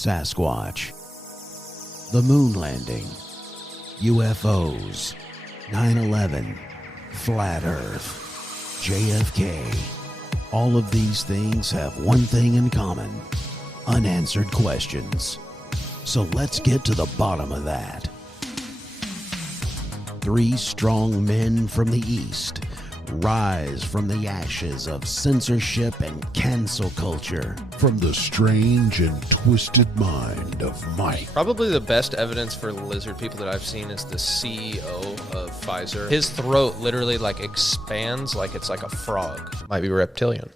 Sasquatch, the moon landing, UFOs, 9/11, flat earth, JFK. All of these things have one thing in common: unanswered questions. So let's get to the bottom of that. Three strong men from the East rise from the ashes of censorship and cancel culture. From the strange and twisted mind of Mike. Probably the best evidence for lizard people that I've seen is the CEO of Pfizer. His throat literally expands like it's like a frog. Might be reptilian.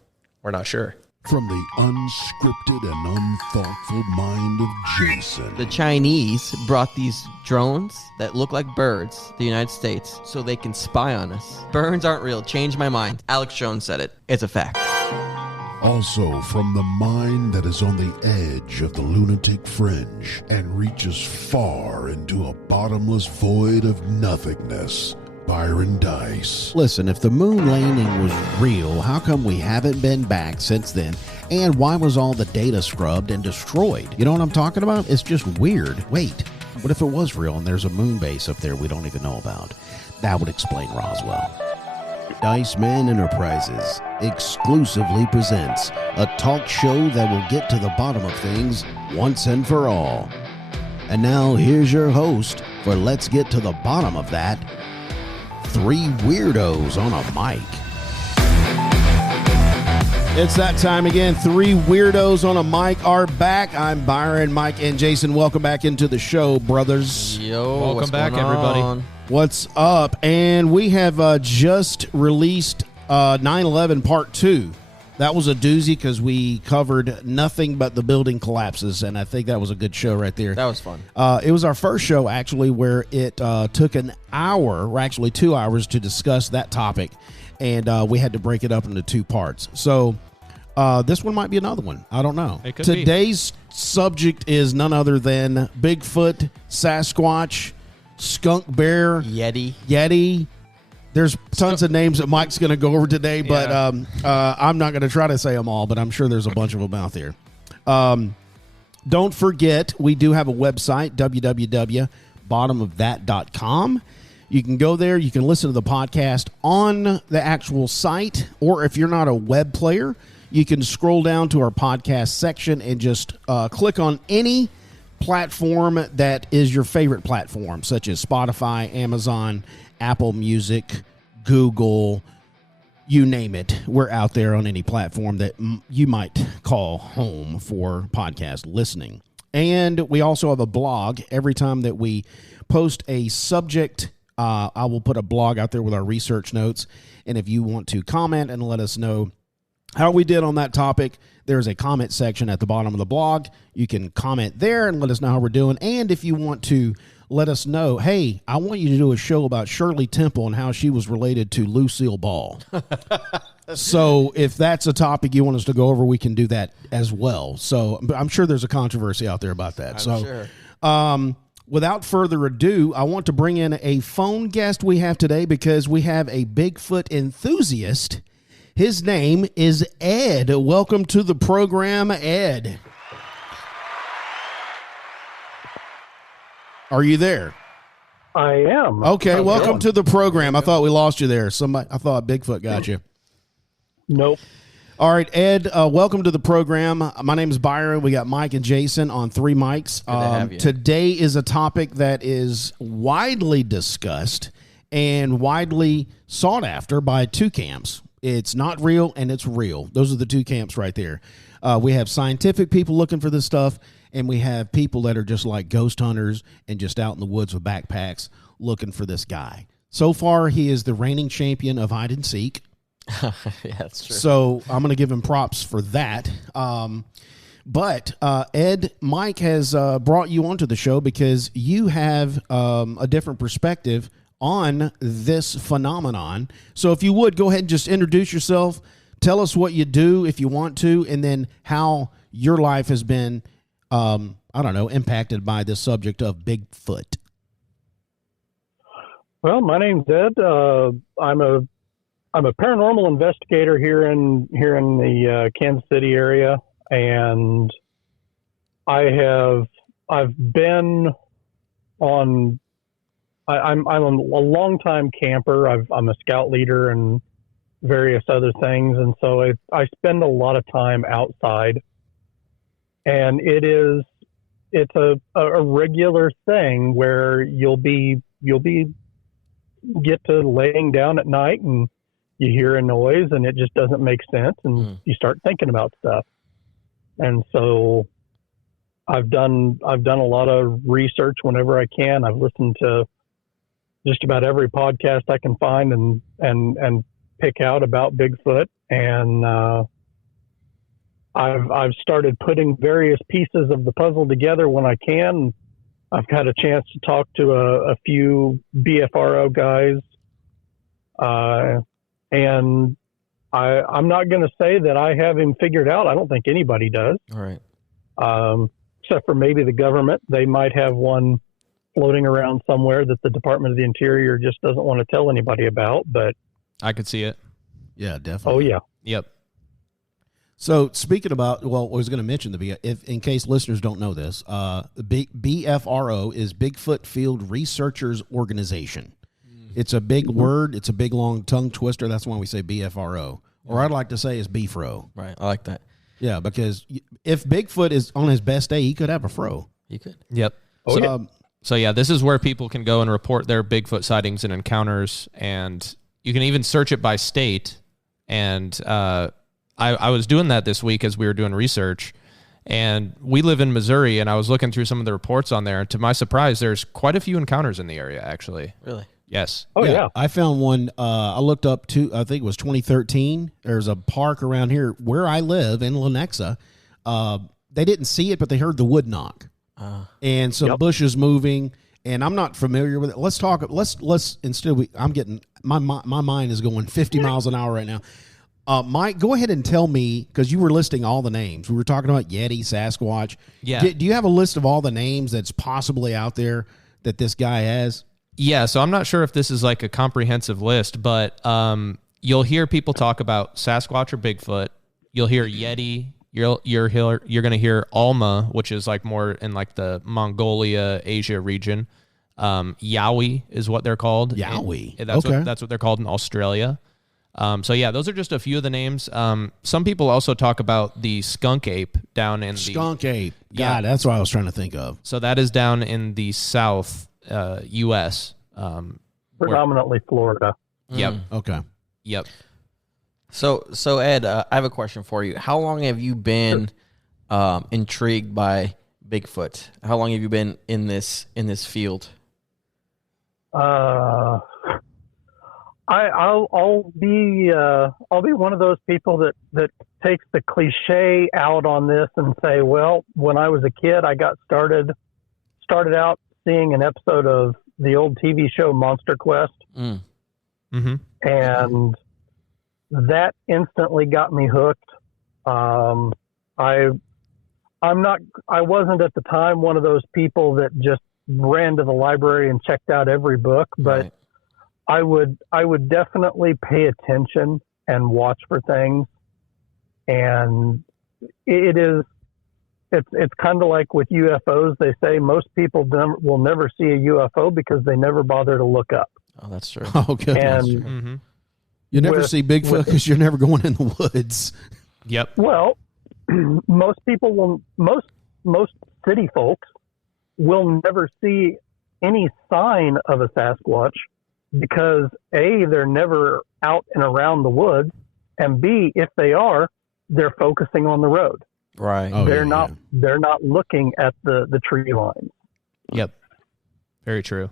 We're not sure. From the unscripted and unthoughtful mind of Jason. The Chinese brought these drones that look like birds to the United States so they can spy on us. Birds aren't real. Change my mind. Alex Jones said it. It's a fact. Also from the mind that is on the edge of the lunatic fringe and reaches far into a bottomless void of nothingness. Byron Dice. Listen, if the moon landing was real, how come we haven't been back since then? And why was all the data scrubbed and destroyed? You know what I'm talking about? It's just weird. Wait, what if it was real and there's a moon base up there we don't even know about? That would explain Roswell. Dice Man Enterprises exclusively presents a talk show that will get to the bottom of things once and for all. And now here's your host for Let's Get to the Bottom of That. Three weirdos on a mic. It's that time again. Three weirdos on a mic are back. I'm Byron, Mike, and Jason. Welcome back into the show, brothers. Yo, welcome back, everybody. What's up? And we have just released 9/11 Part 2. That was a doozy because we covered nothing but the building collapses, and I think that was a good show right there. That was fun. It was our first show, actually, where it took an hour, or actually 2 hours, to discuss that topic, and we had to break it up into two parts. So this one might be another one. I don't know. Today's subject is none other than Bigfoot, Sasquatch, skunk bear, Yeti. There's tons of names that Mike's going to go over today, but I'm not going to try to say them all, but I'm sure there's a bunch of them out there. Don't forget, we do have a website, www.bottomofthat.com. You can go there. You can listen to the podcast on the actual site, or if you're not a web player, you can scroll down to our podcast section and just click on any platform that is your favorite platform, such as Spotify, Amazon, Apple Music, Google, you name it. We're out there on any platform that you might call home for podcast listening. And we also have a blog. Every time that we post a subject, I will put a blog out there with our research notes. And if you want to comment and let us know how we did on that topic, there's a comment section at the bottom of the blog. You can comment there and let us know how we're doing. And if you want to let us know, hey, I want you to do a show about Shirley Temple and how she was related to Lucille Ball. So if that's a topic you want us to go over, we can do that as well. So I'm sure there's a controversy out there about that. Without further ado, I want to bring in a phone guest we have today because we have a Bigfoot enthusiast. His name is Ed. Welcome to the program, Ed. Are you there? I am. Okay, welcome to the program. I thought we lost you there. I thought Bigfoot got you. Nope. All right, Ed, welcome to the program. My name is Byron. We got Mike and Jason on three mics. Good to have you. Today is a topic that is widely discussed and widely sought after by two camps. It's not real and it's real. Those are the two camps right there. We have scientific people looking for this stuff, and we have people that are just like ghost hunters and just out in the woods with backpacks looking for this guy. So far, he is the reigning champion of hide and seek. Yeah, that's true. So I'm going to give him props for that. But Ed, Mike has brought you onto the show because you have a different perspective on this phenomenon. So if you would, go ahead and just introduce yourself. Tell us what you do if you want to, and then how your life has been, impacted by this subject of Bigfoot. Well, my name's Ed. I'm a paranormal investigator here in the Kansas City area, and I've been on. I'm a longtime camper. I'm a scout leader and various other things, and so I spend a lot of time outside, and it's a regular thing where you'll be get to laying down at night and you hear a noise and it just doesn't make sense, and you start thinking about stuff. And so I've done a lot of research whenever I can. I've listened to just about every podcast I can find and pick out about Bigfoot, and I've started putting various pieces of the puzzle together when I can. I've had a chance to talk to a few BFRO guys, and I'm not going to say that I have him figured out. I don't think anybody does. All right. Except for maybe the government. They might have one floating around somewhere that the Department of the Interior just doesn't want to tell anybody about. But I could see it. Yeah, definitely. oh yeah, Yep. So speaking about, well, I was going to mention if in case listeners don't know this, BFRO is Bigfoot Field Researchers Organization. It's a big word. It's a big long tongue twister. That's why we say BFRO. Or I'd like to say is BFRO. Right. I like that. Yeah, because if Bigfoot is on his best day, he could have a fro. You could. Yep. Oh, so, yeah. So yeah, this is where people can go and report their Bigfoot sightings and encounters, and you can even search it by state. And I was doing that this week as we were doing research, and we live in Missouri, and I was looking through some of the reports on there, and to my surprise, there's quite a few encounters in the area, actually. Really? Yes. oh yeah. I found one. I looked up I think it was 2013. There's a park around here where I live in Lenexa. They didn't see it, but they heard the wood knock and some bushes moving. And I'm not familiar with it. Let's talk. Let's instead. I'm getting my mind is going 50 miles an hour right now. Mike, go ahead and tell me, because you were listing all the names. We were talking about Yeti, Sasquatch. Yeah. Do you have a list of all the names that's possibly out there that this guy has? Yeah, so I'm not sure if this is like a comprehensive list, but you'll hear people talk about Sasquatch or Bigfoot. You'll hear Yeti. You're going to hear Alma, which is like more in like the Mongolia, Asia region. Yowie is what they're called. Yowie. That's what they're called in Australia. So yeah, those are just a few of the names. Some people also talk about the skunk ape down in Skunk ape. Yeah. God, that's what I was trying to think of. So that is down in the South U.S. Predominantly Florida. Yep. Okay. Yep. So Ed, I have a question for you. How long have you been intrigued by Bigfoot? How long have you been in this field? I'll be one of those people that takes the cliche out on this and say, well, when I was a kid, I got started out seeing an episode of the old TV show Monster Quest, Mm-hmm. and that instantly got me hooked. I wasn't at the time one of those people that just ran to the library and checked out every book, but Right. I would definitely pay attention and watch for things. And it's kind of like with UFOs. They say most people will never see a UFO because they never bother to look up. Oh, that's true. Oh, goodness. And Mm-hmm. You never see Bigfoot because you're never going in the woods. Yep. well, most city folks will never see any sign of a Sasquatch because A, they're never out and around the woods, and B, if they are, they're focusing on the road. Right. Oh, they're yeah, not looking at the tree lines. Yep. Very true.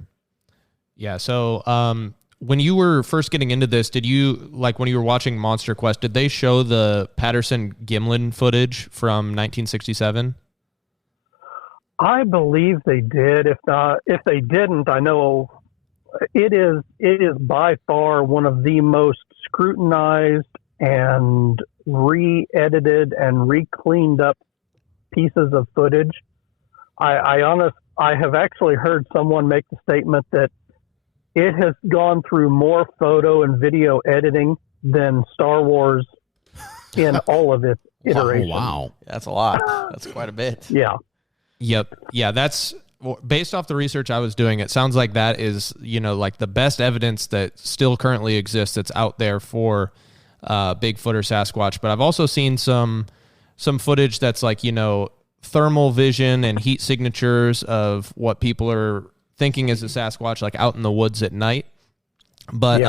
Yeah. So, when you were first getting into this, did you, like when you were watching Monster Quest, did they show the Patterson-Gimlin footage from 1967? I believe they did. If they didn't, I know it is by far one of the most scrutinized and re-edited and re-cleaned up pieces of footage. I have actually heard someone make the statement that it has gone through more photo and video editing than Star Wars in all of its iterations. Oh, wow. That's a lot. That's quite a bit. Yeah. Yep. Yeah, that's based off the research I was doing. It sounds like that is, like the best evidence that still currently exists that's out there for Bigfoot or Sasquatch. But I've also seen some footage that's like, thermal vision and heat signatures of what people are thinking is a Sasquatch, like out in the woods at night. But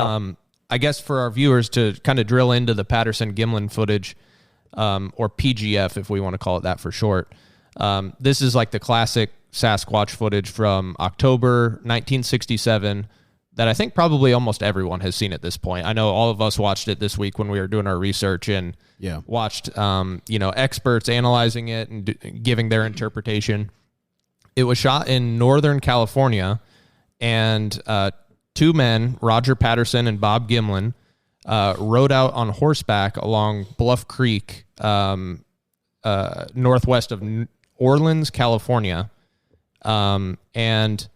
I guess for our viewers to kind of drill into the Patterson-Gimlin footage, or PGF, if we want to call it that for short. This is like the classic Sasquatch footage from October 1967 that I think probably almost everyone has seen at this point. I know all of us watched it this week when we were doing our research and watched, experts analyzing it and giving their interpretation. It was shot in Northern California, and two men, Roger Patterson and Bob Gimlin, rode out on horseback along Bluff Creek, northwest of Orleans, California. And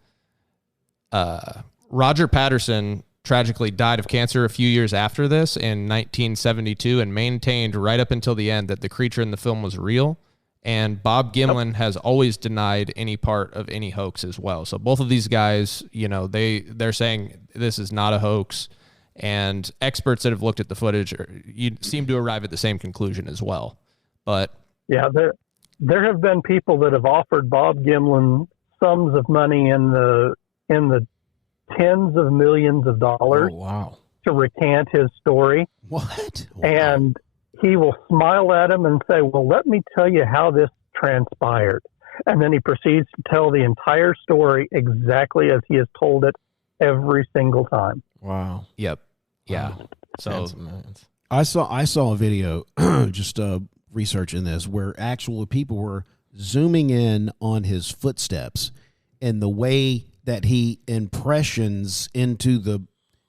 Roger Patterson tragically died of cancer a few years after this in 1972 and maintained right up until the end that the creature in the film was real. And Bob Gimlin has always denied any part of any hoax as well. So both of these guys, they're saying this is not a hoax. And experts that have looked at the footage, you seem to arrive at the same conclusion as well. But yeah, there have been people that have offered Bob Gimlin sums of money in the tens of millions of dollars to recant his story. What? And he will smile at him and say, well, let me tell you how this transpired. And then he proceeds to tell the entire story exactly as he has told it every single time. Wow. Yep. Yeah. So I saw a video just researching this where actual people were zooming in on his footsteps and the way that he impressions into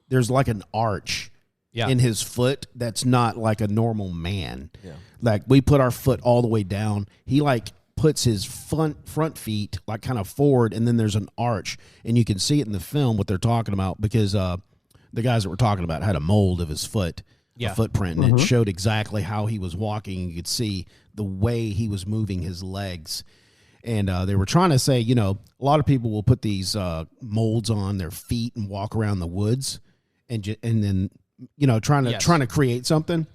there's like an arch in his foot that's not like a normal man. Yeah. Like we put our foot all the way down. He like puts his front feet like kind of forward, and then there's an arch, and you can see it in the film what they're talking about because the guys that we're talking about had a mold of his foot, a footprint, and it showed exactly how he was walking. You could see the way he was moving his legs. And they were trying to say, a lot of people will put these molds on their feet and walk around the woods and then, trying to create something.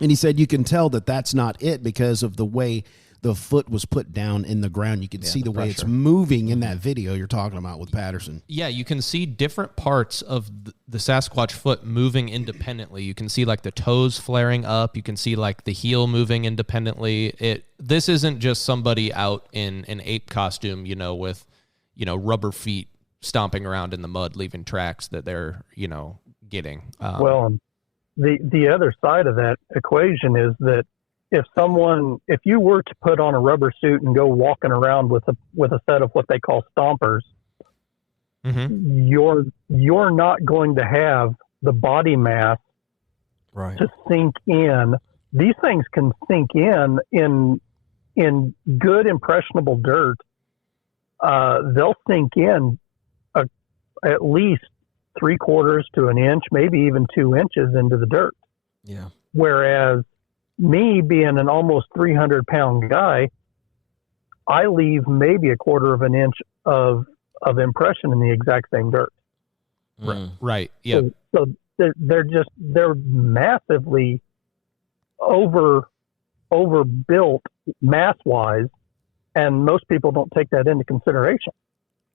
And he said you can tell that that's not it because of the way the foot was put down in the ground. You can see the way it's moving in that video you're talking about with Patterson. Yeah, you can see different parts of the Sasquatch foot moving independently. You can see like the toes flaring up. You can see like the heel moving independently. This isn't just somebody out in an ape costume, with, rubber feet stomping around in the mud, leaving tracks that they're, getting. Well, the other side of that equation is that if you were to put on a rubber suit and go walking around with a set of what they call stompers, you're not going to have the body mass to sink in. These things can sink in good impressionable dirt. They'll sink in at least 3/4 to an inch, maybe even 2 inches into the dirt. Yeah. Whereas me being an almost 300-pound guy, I leave maybe 1/4 of an inch of impression in the exact same dirt. Right. Yeah. So they're massively overbuilt mass wise, and most people don't take that into consideration.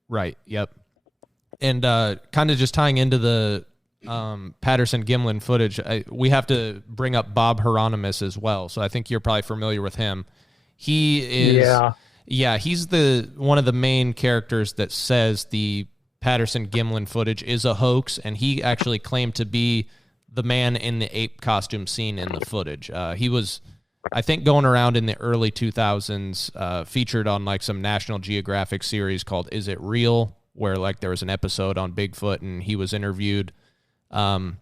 Right. Yep. And kind of just tying into the Patterson-Gimlin footage, we have to bring up Bob Hieronymus as well. So I think you're probably familiar with him. He is, he's one of the main characters that says the Patterson-Gimlin footage is a hoax, and he actually claimed to be the man in the ape costume seen in the footage. He was, I think, going around in the early 2000s, featured on like some National Geographic series called Is It Real?, where like there was an episode on Bigfoot and he was interviewed. Kind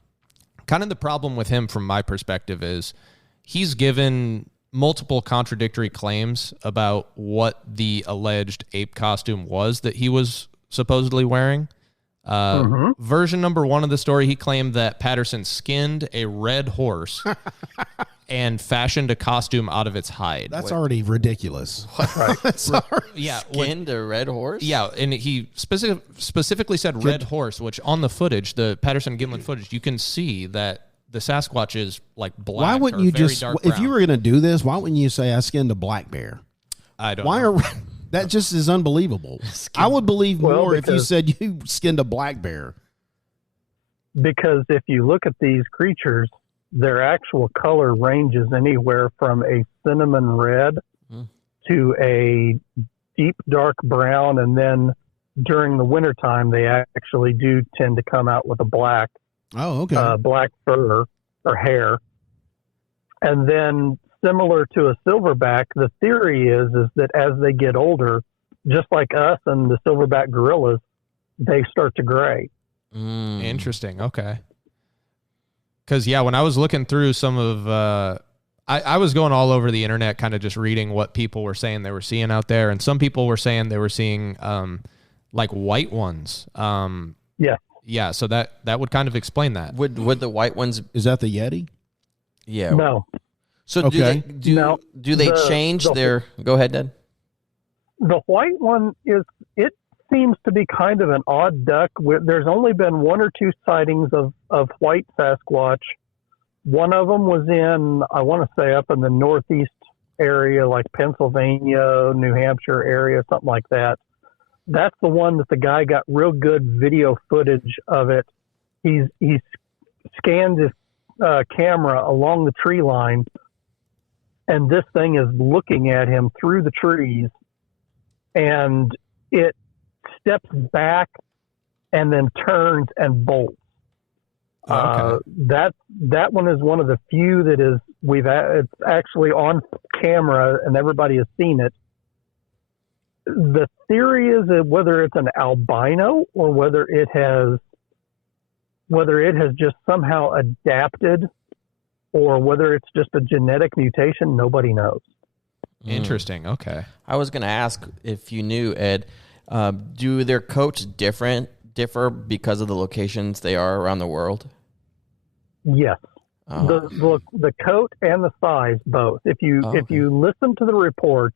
of the problem with him from my perspective is he's given multiple contradictory claims about what the alleged ape costume was that he was supposedly wearing. Version number 1 of the story, he claimed that Patterson skinned a red horse and fashioned a costume out of its hide. That's already ridiculous. Right. Yeah, Skinned a red horse? yeah, and he specifically said red horse, which on the footage, the Patterson-Gimlin footage, you can see that the Sasquatch is like black. Why wouldn't or you very just, dark if you brown. were going to do this, why wouldn't you say I skinned a black bear? I don't Why know. are that just is unbelievable? I would believe Well, more if you because- said you skinned a black bear. Because if you look at these creatures, their actual color ranges anywhere from a cinnamon red to a deep dark brown, and then during the wintertime, they actually do tend to come out with a black, Oh, okay. black fur or hair. And then, similar to a silverback, the theory is that as they get older, just like us and the silverback gorillas, they start to gray. Interesting. Okay. Because, yeah, when I was looking through some of, I was going all over the internet kind of just reading what people were saying they were seeing out there. And some people were saying they were seeing like white ones. Yeah. Yeah, so that would kind of explain that. Would the white ones? Is that the Yeti? Yeah. No. So Okay. do they change their? Go ahead, Dad. The white one it seems to be kind of an odd duck. There's only been one or two sightings of white Sasquatch. One of them was in, I want to say, up in the northeast area, like Pennsylvania, New Hampshire area, something like that. That's the one that the guy got real good video footage of it. He's scanned his camera along the tree line, and this thing is looking at him through the trees, and it steps back and then turns and bolts. Okay. That one is one of the few that is it's actually on camera and everybody has seen it. The theory is that whether it's an albino or whether it has just somehow adapted, or whether it's just a genetic mutation, nobody knows. Interesting. Okay. I was going to ask if you knew, Ed. Do their coats differ because of the locations they are around the world? Yes. The coat and the size both. If you listen to the reports,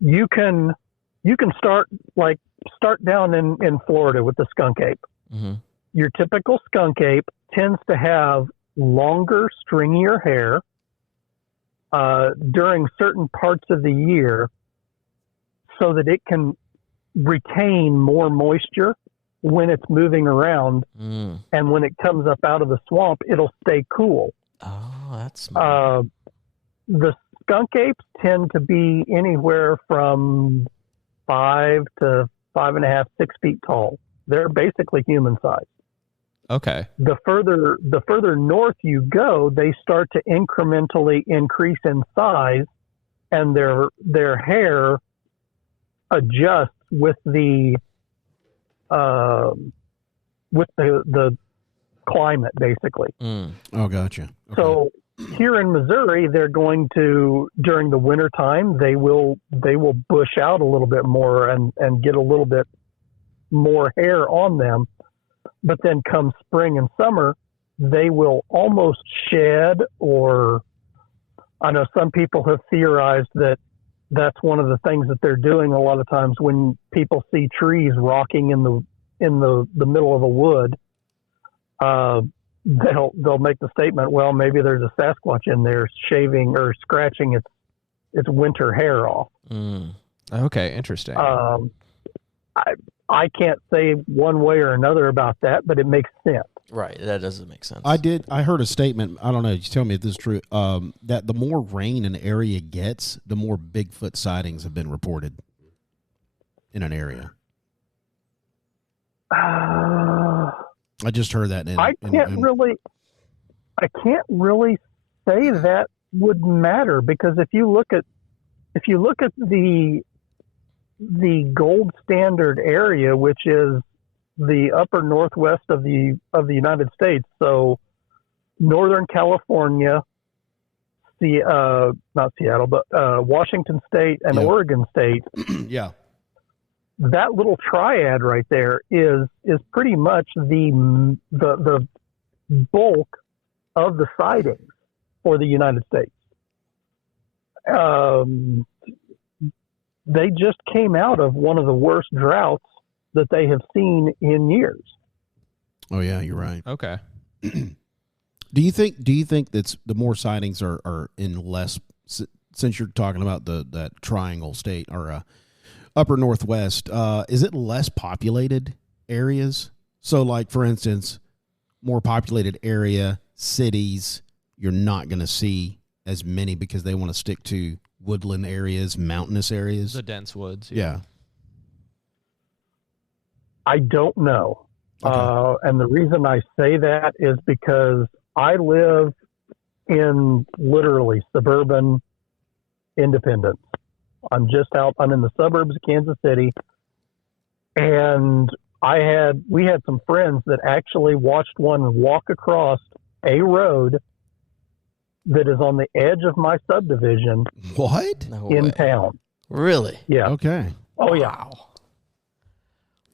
you can start down in Florida with the skunk ape. Mm-hmm. Your typical skunk ape tends to have longer, stringier hair during certain parts of the year, so that it can retain more moisture when it's moving around, and when it comes up out of the swamp, it'll stay cool. Oh, that's smart. The skunk apes tend to be anywhere from 5 to 5.5, 6 feet tall. They're basically human size. Okay. The further north you go, they start to incrementally increase in size, and their hair adjusts with the climate, basically. Oh, gotcha. Okay. So here in Missouri, they're going to, during the winter time, they will bush out a little bit more and get a little bit more hair on them. But then come spring and summer, they will almost shed, or I know some people have theorized that that's one of the things that they're doing a lot of times when people see trees rocking in the middle of a wood. They'll make the statement, well, maybe there's a Sasquatch in there shaving or scratching its winter hair off. Okay, interesting. I can't say one way or another about that, but it makes sense. Right, that doesn't make sense. I heard a statement, I don't know, you tell me if this is true, that the more rain an area gets, the more Bigfoot sightings have been reported in an area. I just heard that. I can't really say that would matter, because if you look at the gold standard area, which is the upper northwest of the United States, so Northern California, not Seattle, but Washington State and Oregon State. Yeah. That little triad right there is pretty much the bulk of the sightings. for the United States. They just came out of one of the worst droughts that they have seen in years. Oh yeah, you're right. Okay. Do you think that's the more sightings are in less, since you're talking about that triangle state or upper Northwest, is it less populated areas? So like, for instance, more populated area, cities, you're not going to see as many because they want to stick to woodland areas, mountainous areas. The dense woods. Yeah. I don't know. Okay. And the reason I say that is because I live in literally suburban Independence. I'm in the suburbs of Kansas City, and we had some friends that actually watched one walk across a road that is on the edge of my subdivision. What? No in way. town. Really? Yeah. Okay. Oh yeah. Wow.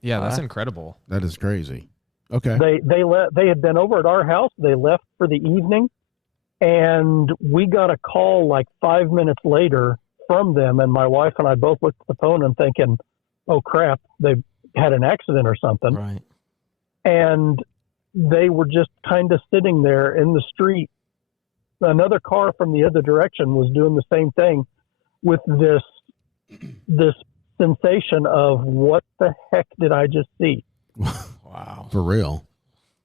Yeah, that's incredible. That is crazy. Okay. They had been over at our house. They left for the evening, and we got a call like 5 minutes later from them. And my wife and I both looked at the phone and thinking, "Oh crap, they had an accident or something." Right. And they were just kind of sitting there in the street. Another car from the other direction was doing the same thing, with this sensation of, what the heck did I just see? Wow. For real.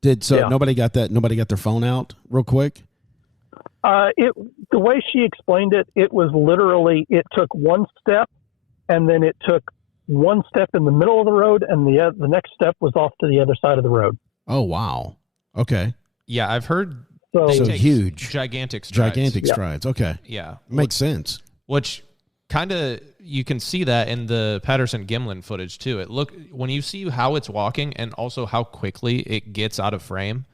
Nobody got their phone out real quick? The way she explained it, it was literally, it took one step, and then it took one step in the middle of the road, and the next step was off to the other side of the road. Oh, wow. Okay. Yeah, I've heard So they take huge. gigantic strides. Strides. Okay. Yeah. Makes sense. Which kind of, you can see that in the Patterson-Gimlin footage too. When you see how it's walking and also how quickly it gets out of frame,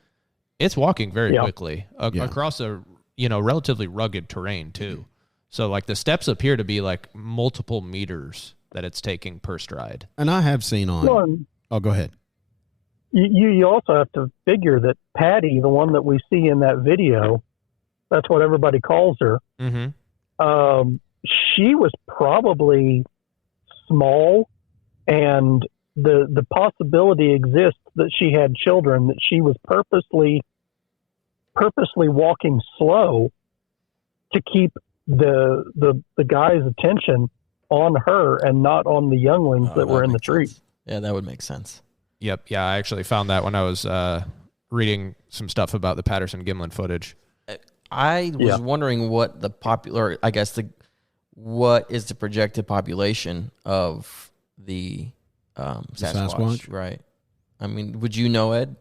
it's walking very quickly across a relatively rugged terrain too. So like the steps appear to be like multiple meters that it's taking per stride. And I have seen on. Oh, go ahead. You also have to figure that Patty, the one that we see in that video, that's what everybody calls her. Mm-hmm. She was probably small, and the possibility exists that she had children, that she was purposely walking slow to keep the guy's attention on her and not on the younglings that were in the tree. Yeah, that would make sense. Yep. Yeah, I actually found that when I was reading some stuff about the Patterson-Gimlin footage. I was wondering what what is the projected population of the Sasquatch? Right. I mean, would you know, Ed?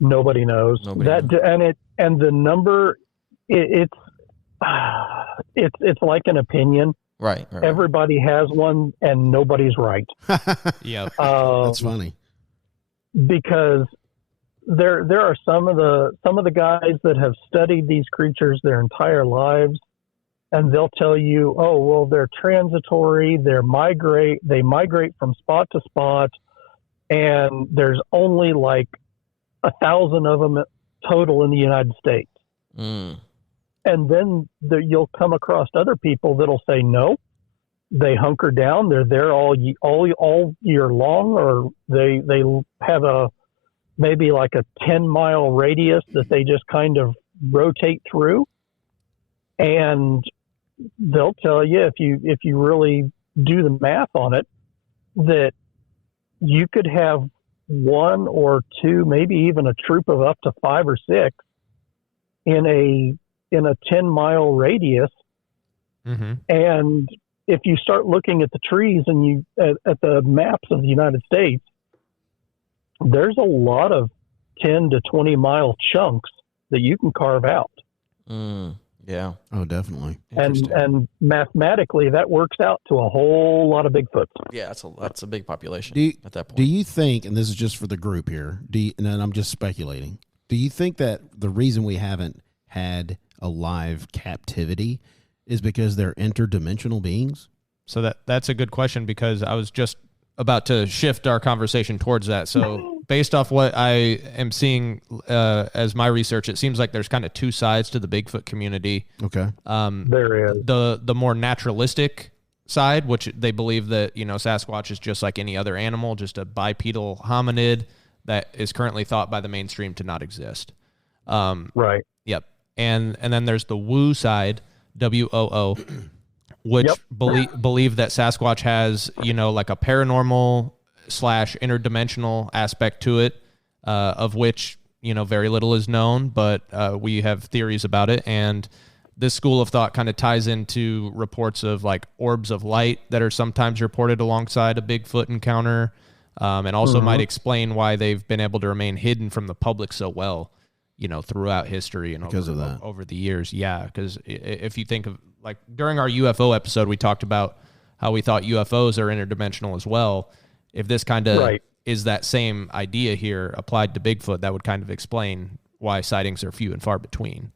Nobody knows. And the number, it's like an opinion. Right. Everybody has one, and nobody's right. Yeah, that's funny. Because there are some of the guys that have studied these creatures their entire lives, and they'll tell you, "Oh, well, they're transitory. They migrate from spot to spot, and there's only like 1,000 of them total in the United States." Mm. And then you'll come across other people that'll say, "No, they hunker down. They're there all year long," or they have maybe like a 10-mile radius that they just kind of rotate through. And they'll tell you, if you really do the math on it, that you could have one or two, maybe even a troop of up to 5 or 6 in a 10-mile radius. Mm-hmm. And if you start looking at the trees and at the maps of the United States, there's a lot of 10 to 20 mile chunks that you can carve out. Yeah. Oh, definitely. And mathematically, that works out to a whole lot of Bigfoots. Yeah, that's a big population at that point. Do you think, and this is just for the group here, and I'm just speculating, do you think that the reason we haven't had a live captivity is because they're interdimensional beings? So that's a good question, because I was just about to shift our conversation towards that. So based off what I am seeing as my research, it seems like there's kind of two sides to the Bigfoot community. Okay. There is. The more naturalistic side, which they believe that, Sasquatch is just like any other animal, just a bipedal hominid that is currently thought by the mainstream to not exist. Right. Yep. And then there's the woo side, WOO, which believe that Sasquatch has, like a paranormal / interdimensional aspect to it, of which, very little is known, but we have theories about it. And this school of thought kind of ties into reports of like orbs of light that are sometimes reported alongside a Bigfoot encounter, and also might explain why they've been able to remain hidden from the public so well, throughout history and over the years. Yeah, because if you think of like during our UFO episode, we talked about how we thought UFOs are interdimensional as well. If this kind of is that same idea here applied to Bigfoot, that would kind of explain why sightings are few and far between.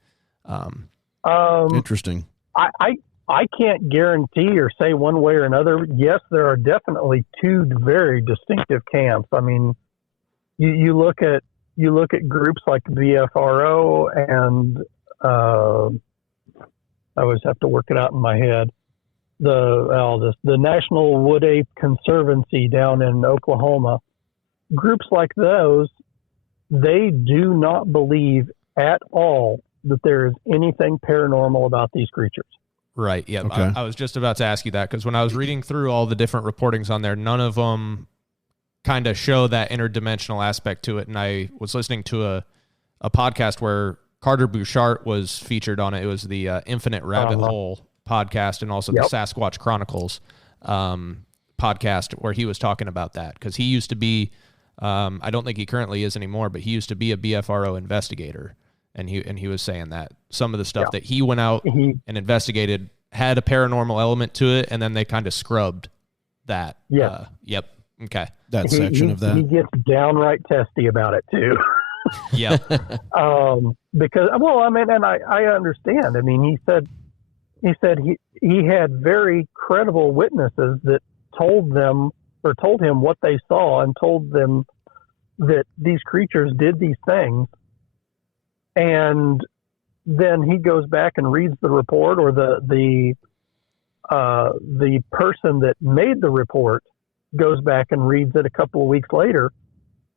Interesting. I can't guarantee or say one way or another. Yes, there are definitely two very distinctive camps. I mean, you look at groups like BFRO and I always have to work it out in my head. The National Wood Ape Conservancy down in Oklahoma. Groups like those, they do not believe at all that there is anything paranormal about these creatures. Right. Yeah. Okay. I was just about to ask you that because when I was reading through all the different reportings on there, none of them kind of show that interdimensional aspect to it. And I was listening to a podcast where Carter Bouchard was featured on it. It was the Infinite Rabbit Hole podcast and also the Sasquatch Chronicles podcast where he was talking about that because he used to be, I don't think he currently is anymore, but he used to be a BFRO investigator. And he was saying that some of the stuff that he went out and investigated had a paranormal element to it, and then they kind of scrubbed that. Yeah. Yep. Okay. That section of that. He gets downright testy about it too. Yeah. Because, well, I mean, and I understand. I mean, he said he had very credible witnesses that told him what they saw and told them that these creatures did these things. And then he goes back and reads the report, or the person that made the report goes back and reads it a couple of weeks later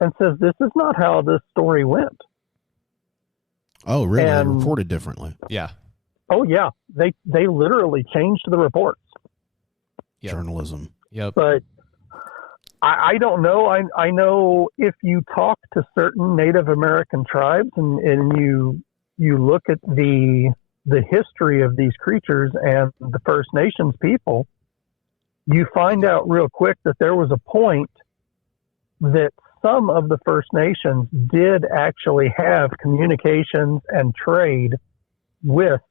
and says, "This is not how this story went." Oh, really? They reported differently. Yeah. Oh, yeah. They literally changed the reports. Yep. Journalism. Yep. But I don't know. I know if you talk to certain Native American tribes and you look at the history of these creatures and the First Nations people, you find out real quick that there was a point that some of the First Nations did actually have communications and trade with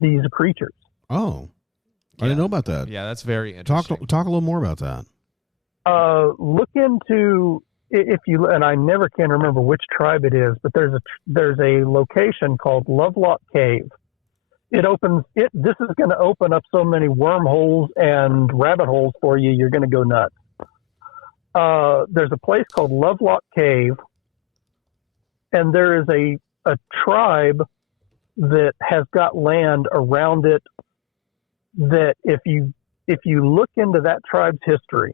these creatures. Oh, I didn't know about that. Yeah, that's very interesting. Talk a little more about that. Look into, if you, and I never can remember which tribe it is, but there's a location called Lovelock Cave. This is going to open up so many wormholes and rabbit holes for you, you're going to go nuts. There's a place called Lovelock Cave, and there is a tribe that has got land around it that if you look into that tribe's history,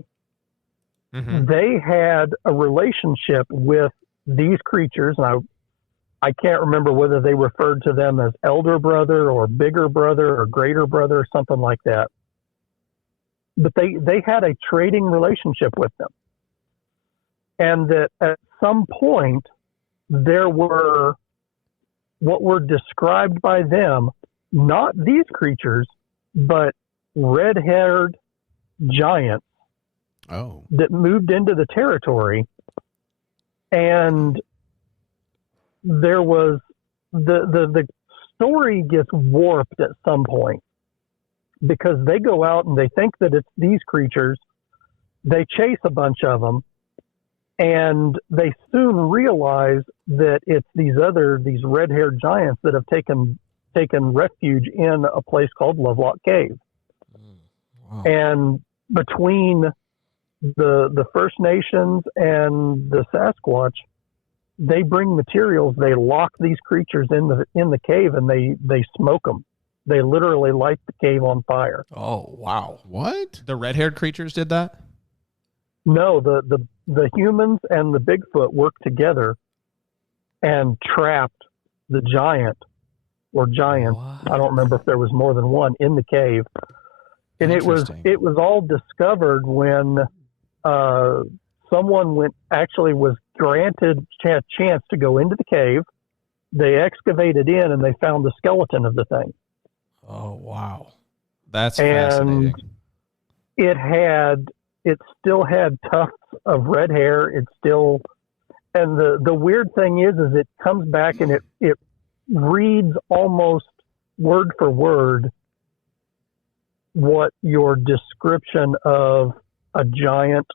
they had a relationship with these creatures, and I can't remember whether they referred to them as elder brother or bigger brother or greater brother or something like that. But they had a trading relationship with them. And that at some point there were what were described by them, not these creatures, but red-haired giants that moved into the territory. And there was the story gets warped at some point because they go out and they think that it's these creatures. They chase a bunch of them, and they soon realize that it's these red-haired giants that have taken refuge in a place called Lovelock Cave. Wow. And between the First Nations and the Sasquatch, they bring materials. They lock these creatures in the cave, and they smoke them. They literally light the cave on fire. Oh, wow. What? The red-haired creatures did that? No, the humans and the Bigfoot worked together and trapped the giant or giants. What? I don't remember if there was more than one in the cave. And it was all discovered when someone was granted a chance to go into the cave. They excavated in and they found the skeleton of the thing. Oh, wow. That's fascinating. It still had tufts of red hair. And the weird thing is it comes back and it reads almost word for word what your description of a giant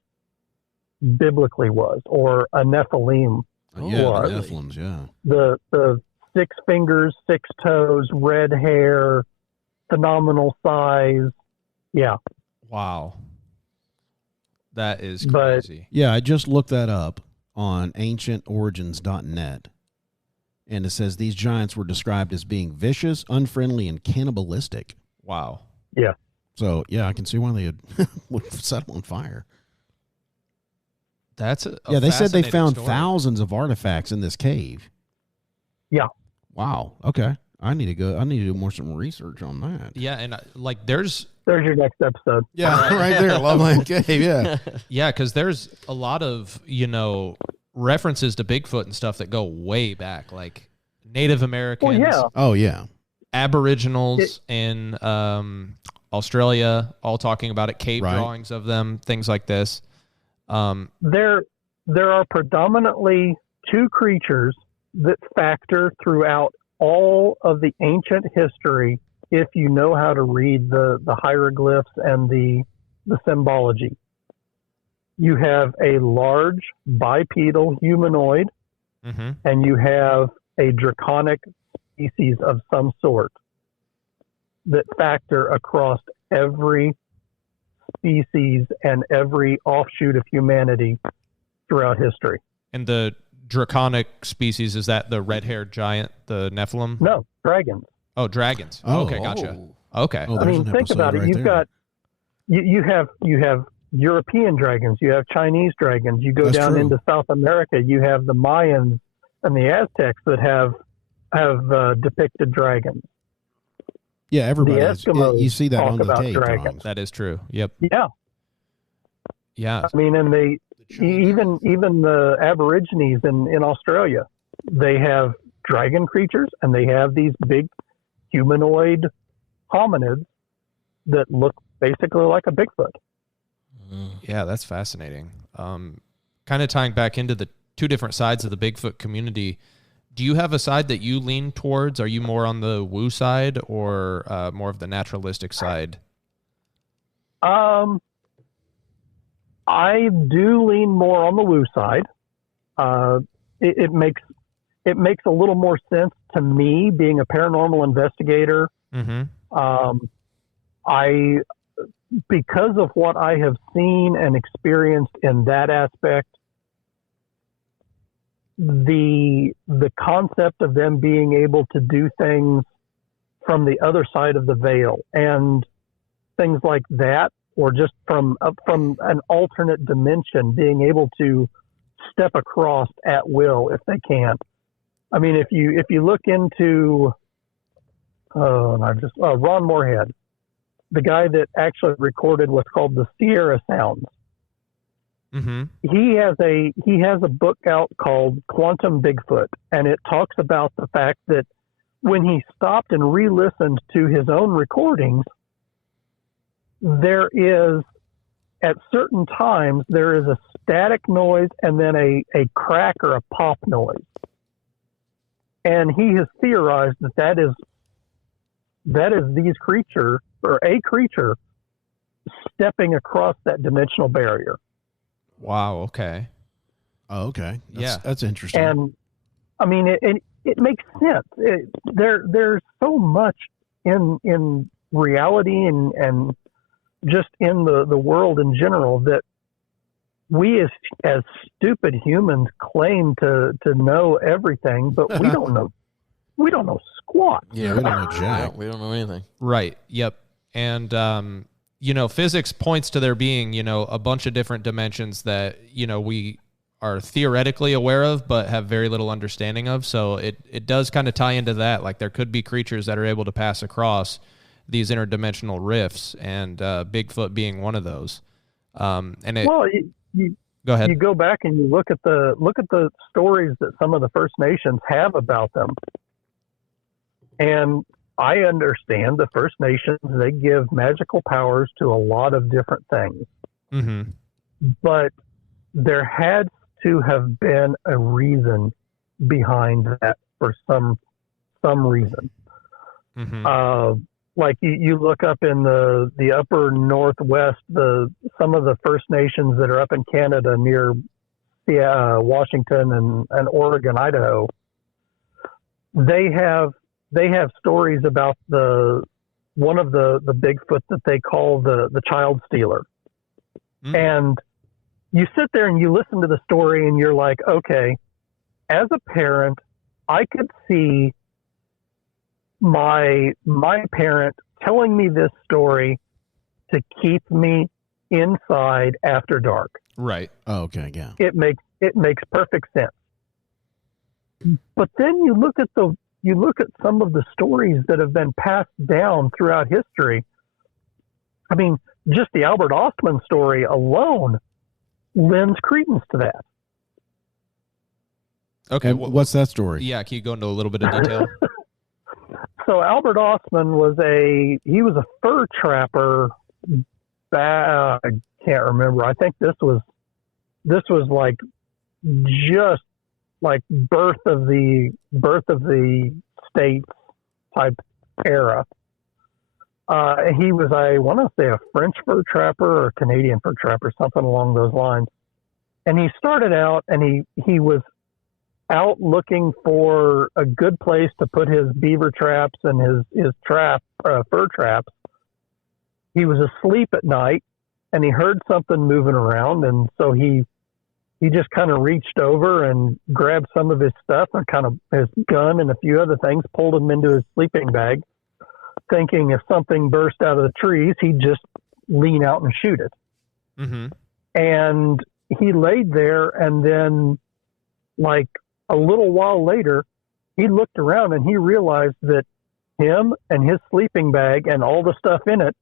biblically was, or a Nephilim Yeah, was. the Nephilims, yeah. The 6 fingers, 6 toes, red hair, phenomenal size. Yeah. Wow. That is But- crazy. Yeah, I just looked that up on ancientorigins.net. And it says these giants were described as being vicious, unfriendly, and cannibalistic. Wow. Yeah. So, yeah, I can see why they would set them on fire. That's a Yeah, they said they fascinating found story. thousands of artifacts in this cave. Yeah. Wow. Okay. I need to do some research on that. Yeah, and there's There's your next episode. Yeah, right there. Loveland Cave, yeah. Yeah, because there's a lot of, references to Bigfoot and stuff that go way back, like Native Americans, Well, yeah. Oh, yeah. Aboriginals in Australia, all talking about it, cave Right. drawings of them, things like this. There are predominantly 2 creatures that factor throughout all of the ancient history if you know how to read the hieroglyphs and the symbology. You have a large bipedal humanoid, Mm-hmm. and you have a draconic species of some sort that factor across every species and every offshoot of humanity throughout history. And the draconic species, is that the red-haired giant, the Nephilim? No, dragons. Oh, dragons. Oh. Okay, gotcha. Okay. Oh, I there's mean, an think episode about it. right You've there. got you have European dragons. You have Chinese dragons. You go That's down true. into South America. You have the Mayans and the Aztecs that have depicted dragons. Yeah, everybody. The is. Eskimos You see that talk on the about cave dragons. drawings. That is true. Yep. Yeah, Yeah. I mean, and even the Aborigines in Australia, they have dragon creatures, and they have these big humanoid hominids that look basically like a Bigfoot. Yeah, that's fascinating. Kind of tying back into the 2 different sides of the Bigfoot community, do you have a side that you lean towards? Are you more on the woo side or more of the naturalistic side? I do lean more on the woo side. It makes a little more sense to me, being a paranormal investigator. Mm-hmm. Because of what I have seen and experienced in that aspect, the concept of them being able to do things from the other side of the veil and things like that, or just from an alternate dimension, being able to step across at will if they can. I mean, if you look into Ron Moorhead, the guy that actually recorded what's called the Sierra Sounds. Mm-hmm. He has a book out called Quantum Bigfoot, and it talks about the fact that when he stopped and re-listened to his own recordings, there is, at certain times, there is a static noise and then a crack or a pop noise. And he has theorized that is these creatures, or a creature, stepping across that dimensional barrier. Wow. Okay. Oh, okay. Yeah. That's interesting. And I mean, it makes sense. There's so much in reality and just in the world in general that we as stupid humans claim to know everything, but we don't know. We don't know squat. Yeah, we don't know jack. We don't know anything. Right. Yep. And, physics points to there being, a bunch of different dimensions that, we are theoretically aware of, but have very little understanding of. So it does kind of tie into that. Like there could be creatures that are able to pass across these interdimensional rifts, and Bigfoot being one of those. Go ahead. You go back and you look at the stories that some of the First Nations have about them. And I understand the First Nations, they give magical powers to a lot of different things. Mm-hmm. But there had to have been a reason behind that for some reason. Mm-hmm. Like you look up in the upper northwest, some of the First Nations that are up in Canada near Washington and Oregon, Idaho, they have stories about one of the Bigfoot that they call the child stealer. Mm. And you sit there and you listen to the story and you're like, okay, as a parent, I could see my parent telling me this story to keep me inside after dark. Right. Oh, okay, yeah. It makes perfect sense. But then you look at some of the stories that have been passed down throughout history. I mean, just the Albert Ostman story alone lends credence to that. Okay. What's that story? Yeah, can you go into a little bit of detail? So Albert Ostman was a fur trapper. I can't remember. I think this was like just like birth of the states type era. He was, I want to say, a French fur trapper or a Canadian fur trapper, something along those lines. And he started out, and he was out looking for a good place to put his beaver traps and his fur traps. He was asleep at night, and he heard something moving around, and so he just kind of reached over and grabbed some of his stuff and kind of his gun and a few other things, pulled them into his sleeping bag, thinking if something burst out of the trees, he'd just lean out and shoot it. Mm-hmm. And he laid there, and then like a little while later, he looked around and he realized that him and his sleeping bag and all the stuff in it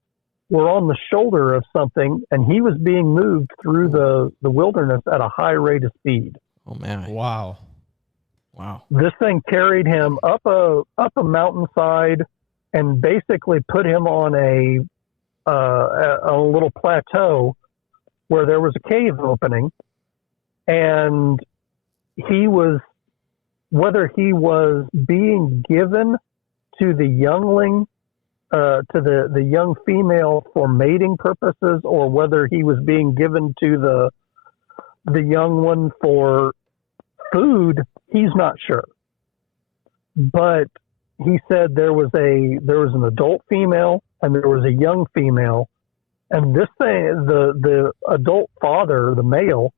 were on the shoulder of something, and he was being moved through the wilderness at a high rate of speed. Oh man! Wow. This thing carried him up a mountainside and basically put him on a little plateau where there was a cave opening, and whether he was being given to the youngling, to the young female for mating purposes, or whether he was being given to the young one for food, he's not sure. But he said there was an adult female and there was a young female, and this thing, the adult father, the male,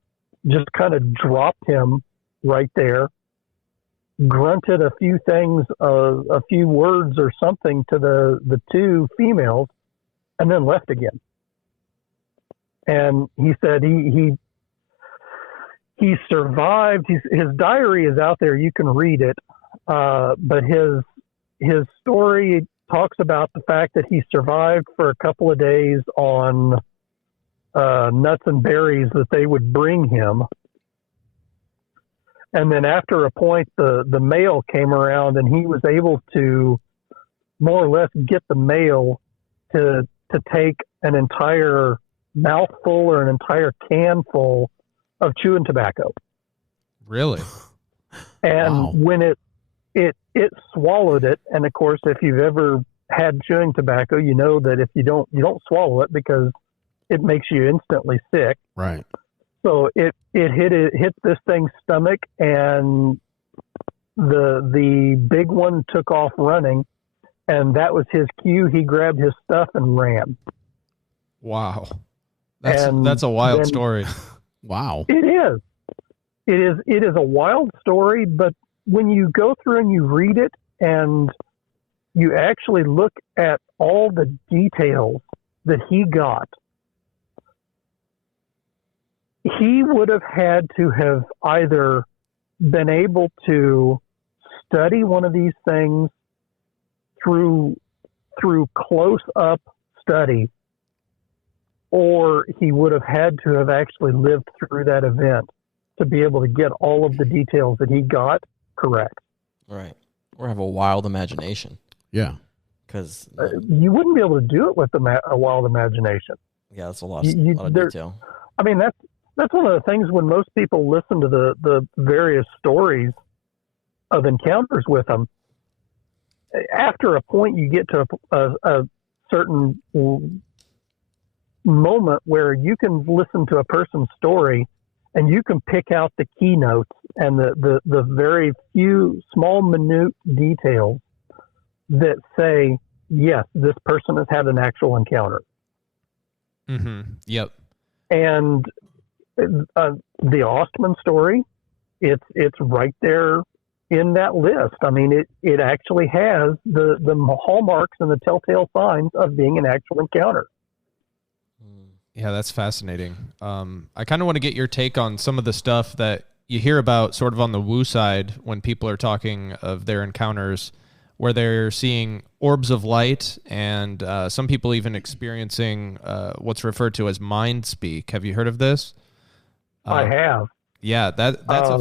just kind of dropped him right there, grunted a few things, a few words or something to the two females, and then left again. And he said he survived. His diary is out there. You can read it. But his story talks about the fact that he survived for a couple of days on nuts and berries that they would bring him. And then after a point, the male came around, and he was able to more or less get the male to take an entire mouthful or an entire can full of chewing tobacco. Really? And wow. When it swallowed it, and of course, if you've ever had chewing tobacco, you know that if you don't swallow it because it makes you instantly sick. Right. So it hit this thing's stomach, and the big one took off running, and that was his cue. He grabbed his stuff and ran. Wow. That's a wild story. Wow. It is. It is a wild story, but when you go through and you read it and you actually look at all the details that he got, he would have had to have either been able to study one of these things through close up study, or he would have had to have actually lived through that event to be able to get all of the details that he got correct. Right. Or have a wild imagination. Yeah. Because you wouldn't be able to do it with a wild imagination. yeah, that's a lot of detail. I mean, that's one of the things when most people listen to the various stories of encounters with them. After a point, you get to a certain moment where you can listen to a person's story and you can pick out the keynotes and the very few small minute details that say, yes, this person has had an actual encounter. Mm-hmm. Yep. And the Ostman story, it's right there in that list. I mean, it actually has the hallmarks and the telltale signs of being an actual encounter. Yeah, that's fascinating. I kind of want to get your take on some of the stuff that you hear about sort of on the woo side when people are talking of their encounters, where they're seeing orbs of light and some people even experiencing what's referred to as mind speak. Have you heard of this? I have. Yeah, that's a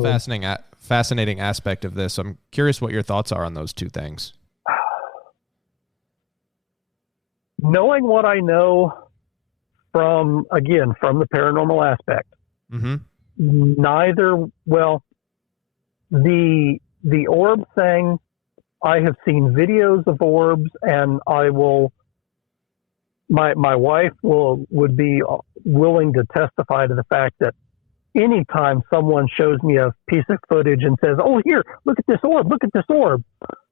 fascinating aspect of this. I'm curious what your thoughts are on those two things. Knowing what I know from the paranormal aspect, mm-hmm. The orb thing, I have seen videos of orbs, and my wife would be willing to testify to the fact that anytime someone shows me a piece of footage and says, "Oh, here, look at this orb,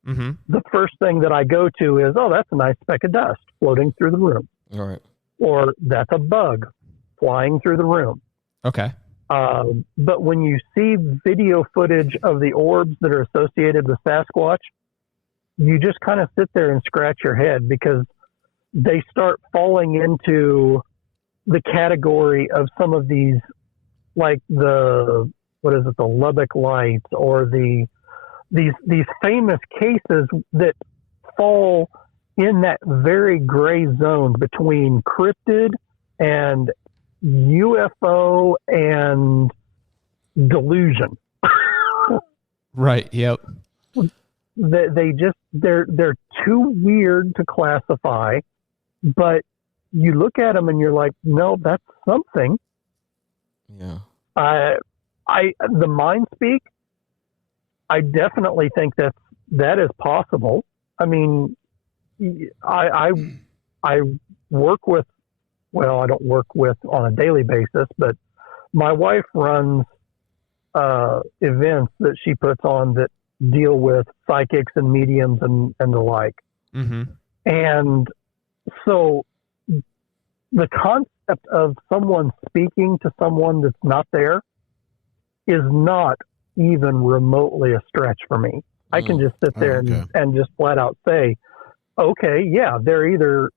Mm-hmm. the first thing that I go to is, "Oh, that's a nice speck of dust floating through the room." All right. Or that's a bug flying through the room. Okay. But when you see video footage of the orbs that are associated with Sasquatch, you just kind of sit there and scratch your head, because they start falling into the category of some of these, like the Lubbock Lights, or these famous cases that fall in that very gray zone between cryptid and UFO and delusion. Right. Yep. They're too weird to classify, but you look at them and you're like, no, that's something. Yeah. The mind speak, I definitely think that is possible. I mean, I work with, well, I don't work with on a daily basis, but my wife runs events that she puts on that deal with psychics and mediums and the like. Mm-hmm. And so the concept of someone speaking to someone that's not there is not even remotely a stretch for me. I can just sit there and just flat out say, okay, yeah, they're either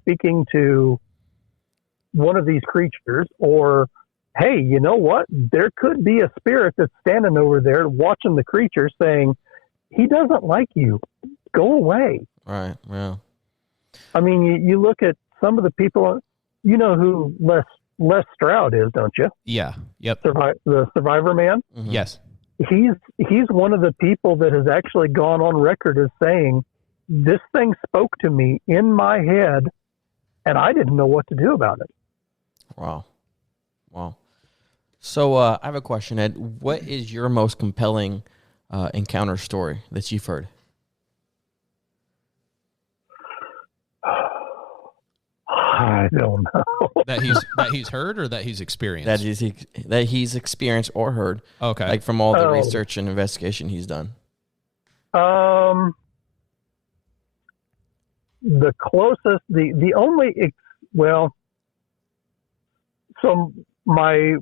speaking to one of these creatures, or, hey, you know what? There could be a spirit that's standing over there watching the creature saying, he doesn't like you. Go away. Right. Yeah. I mean, you look at some of the people, you know who Les Stroud is, don't you? Yeah. Yep. The Survivor Man? Mm-hmm. Yes. He's one of the people that has actually gone on record as saying, this thing spoke to me in my head, and I didn't know what to do about it. Wow. So I have a question, Ed. What is your most compelling encounter story that you've heard? I don't know. That he's heard, or that he's experienced? That he's experienced or heard. Okay. Like from all the research and investigation he's done. The closest, the only, so my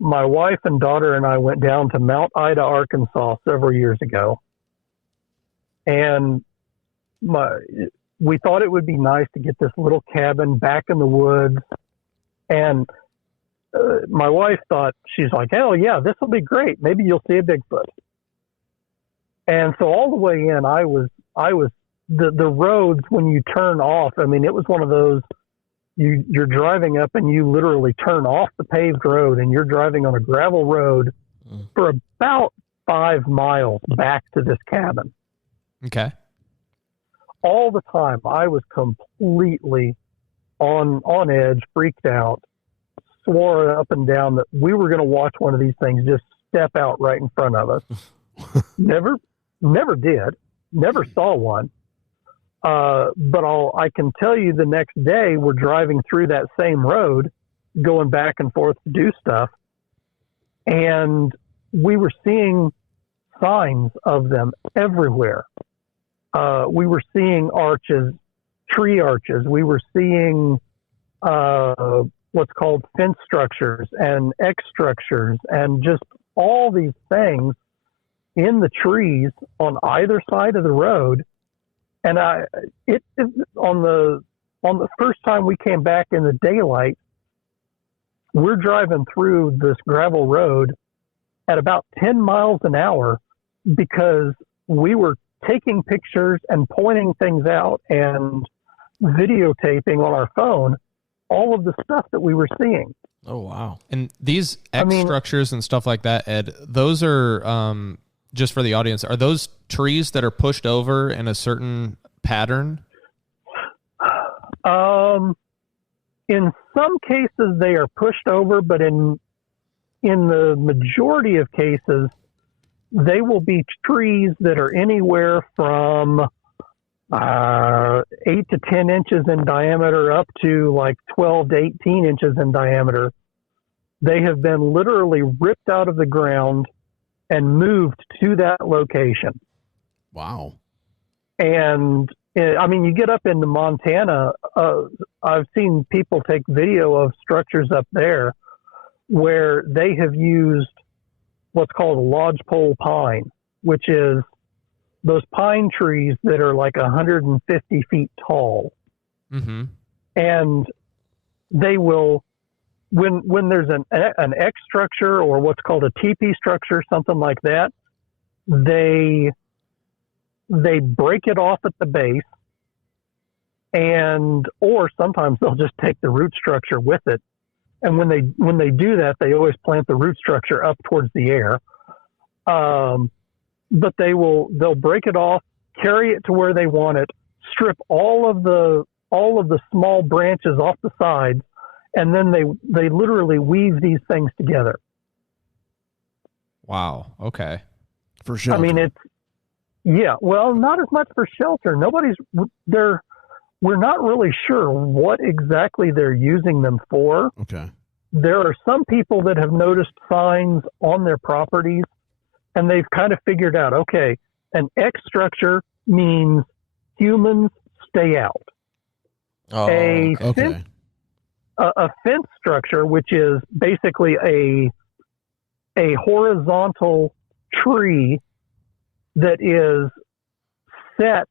my wife and daughter and I went down to Mount Ida, Arkansas several years ago. And we thought it would be nice to get this little cabin back in the woods. And my wife thought, she's like, hell yeah, this will be great. Maybe you'll see a Bigfoot. And so all the way in, I was the roads when you turn off. I mean, it was one of those, you're driving up and you literally turn off the paved road and you're driving on a gravel road for about 5 miles back to this cabin. Okay. All the time, I was completely on edge, freaked out, swore up and down that we were going to watch one of these things just step out right in front of us. Never did. Never saw one. But I can tell you the next day we're driving through that same road, going back and forth to do stuff. And we were seeing signs of them everywhere. We were seeing arches, tree arches. We were seeing what's called fence structures and X structures and just all these things in the trees on either side of the road. And on the first time we came back in the daylight, we're driving through this gravel road at about 10 miles an hour because we were taking pictures and pointing things out and videotaping on our phone all of the stuff that we were seeing. Oh, wow. And these X structures and stuff like that, Ed, those are, just for the audience, are those trees that are pushed over in a certain pattern? In some cases they are pushed over, but in the majority of cases, they will be trees that are anywhere from 8 to 10 inches in diameter up to like 12 to 18 inches in diameter. They have been literally ripped out of the ground and moved to that location. Wow. And I mean, you get up into Montana, I've seen people take video of structures up there where they have used what's called a lodgepole pine, which is those pine trees that are like 150 feet tall. Mm-hmm. And they will, when there's an X structure or what's called a TP structure, something like that, they break it off at the base, or sometimes they'll just take the root structure with it. And when they do that, they always plant the root structure up towards the air. But they'll break it off, carry it to where they want it, strip all of the small branches off the sides, and then they literally weave these things together. Wow. Okay. For shelter. I mean, well, not as much for shelter. We're not really sure what exactly they're using them for. Okay. There are some people that have noticed signs on their properties, and they've kind of figured out, okay, an X structure means humans stay out. Oh, Okay. A fence structure, which is basically a horizontal tree that is set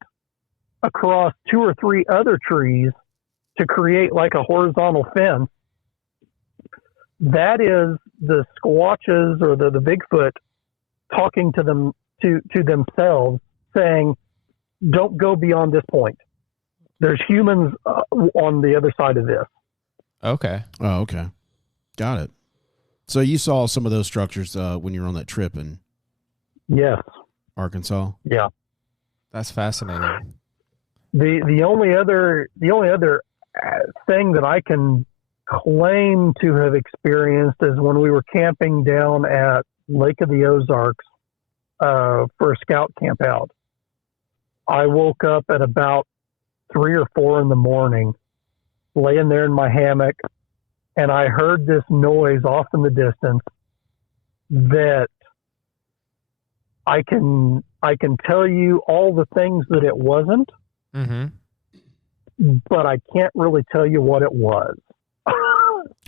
across 2 or 3 other trees to create like a horizontal fence. That is the Squatches or the Bigfoot talking to them to themselves, saying, "Don't go beyond this point. There's humans on the other side of this." Okay. Oh, okay. Got it. So you saw some of those structures when you were on that trip in Yes. Arkansas? Yeah. That's fascinating. The only other thing that I can claim to have experienced is when we were camping down at Lake of the Ozarks for a scout camp out. I woke up at about 3 or 4 in the morning, laying there in my hammock, and I heard this noise off in the distance that I can tell you all the things that it wasn't, Mm-hmm. but I can't really tell you what it was.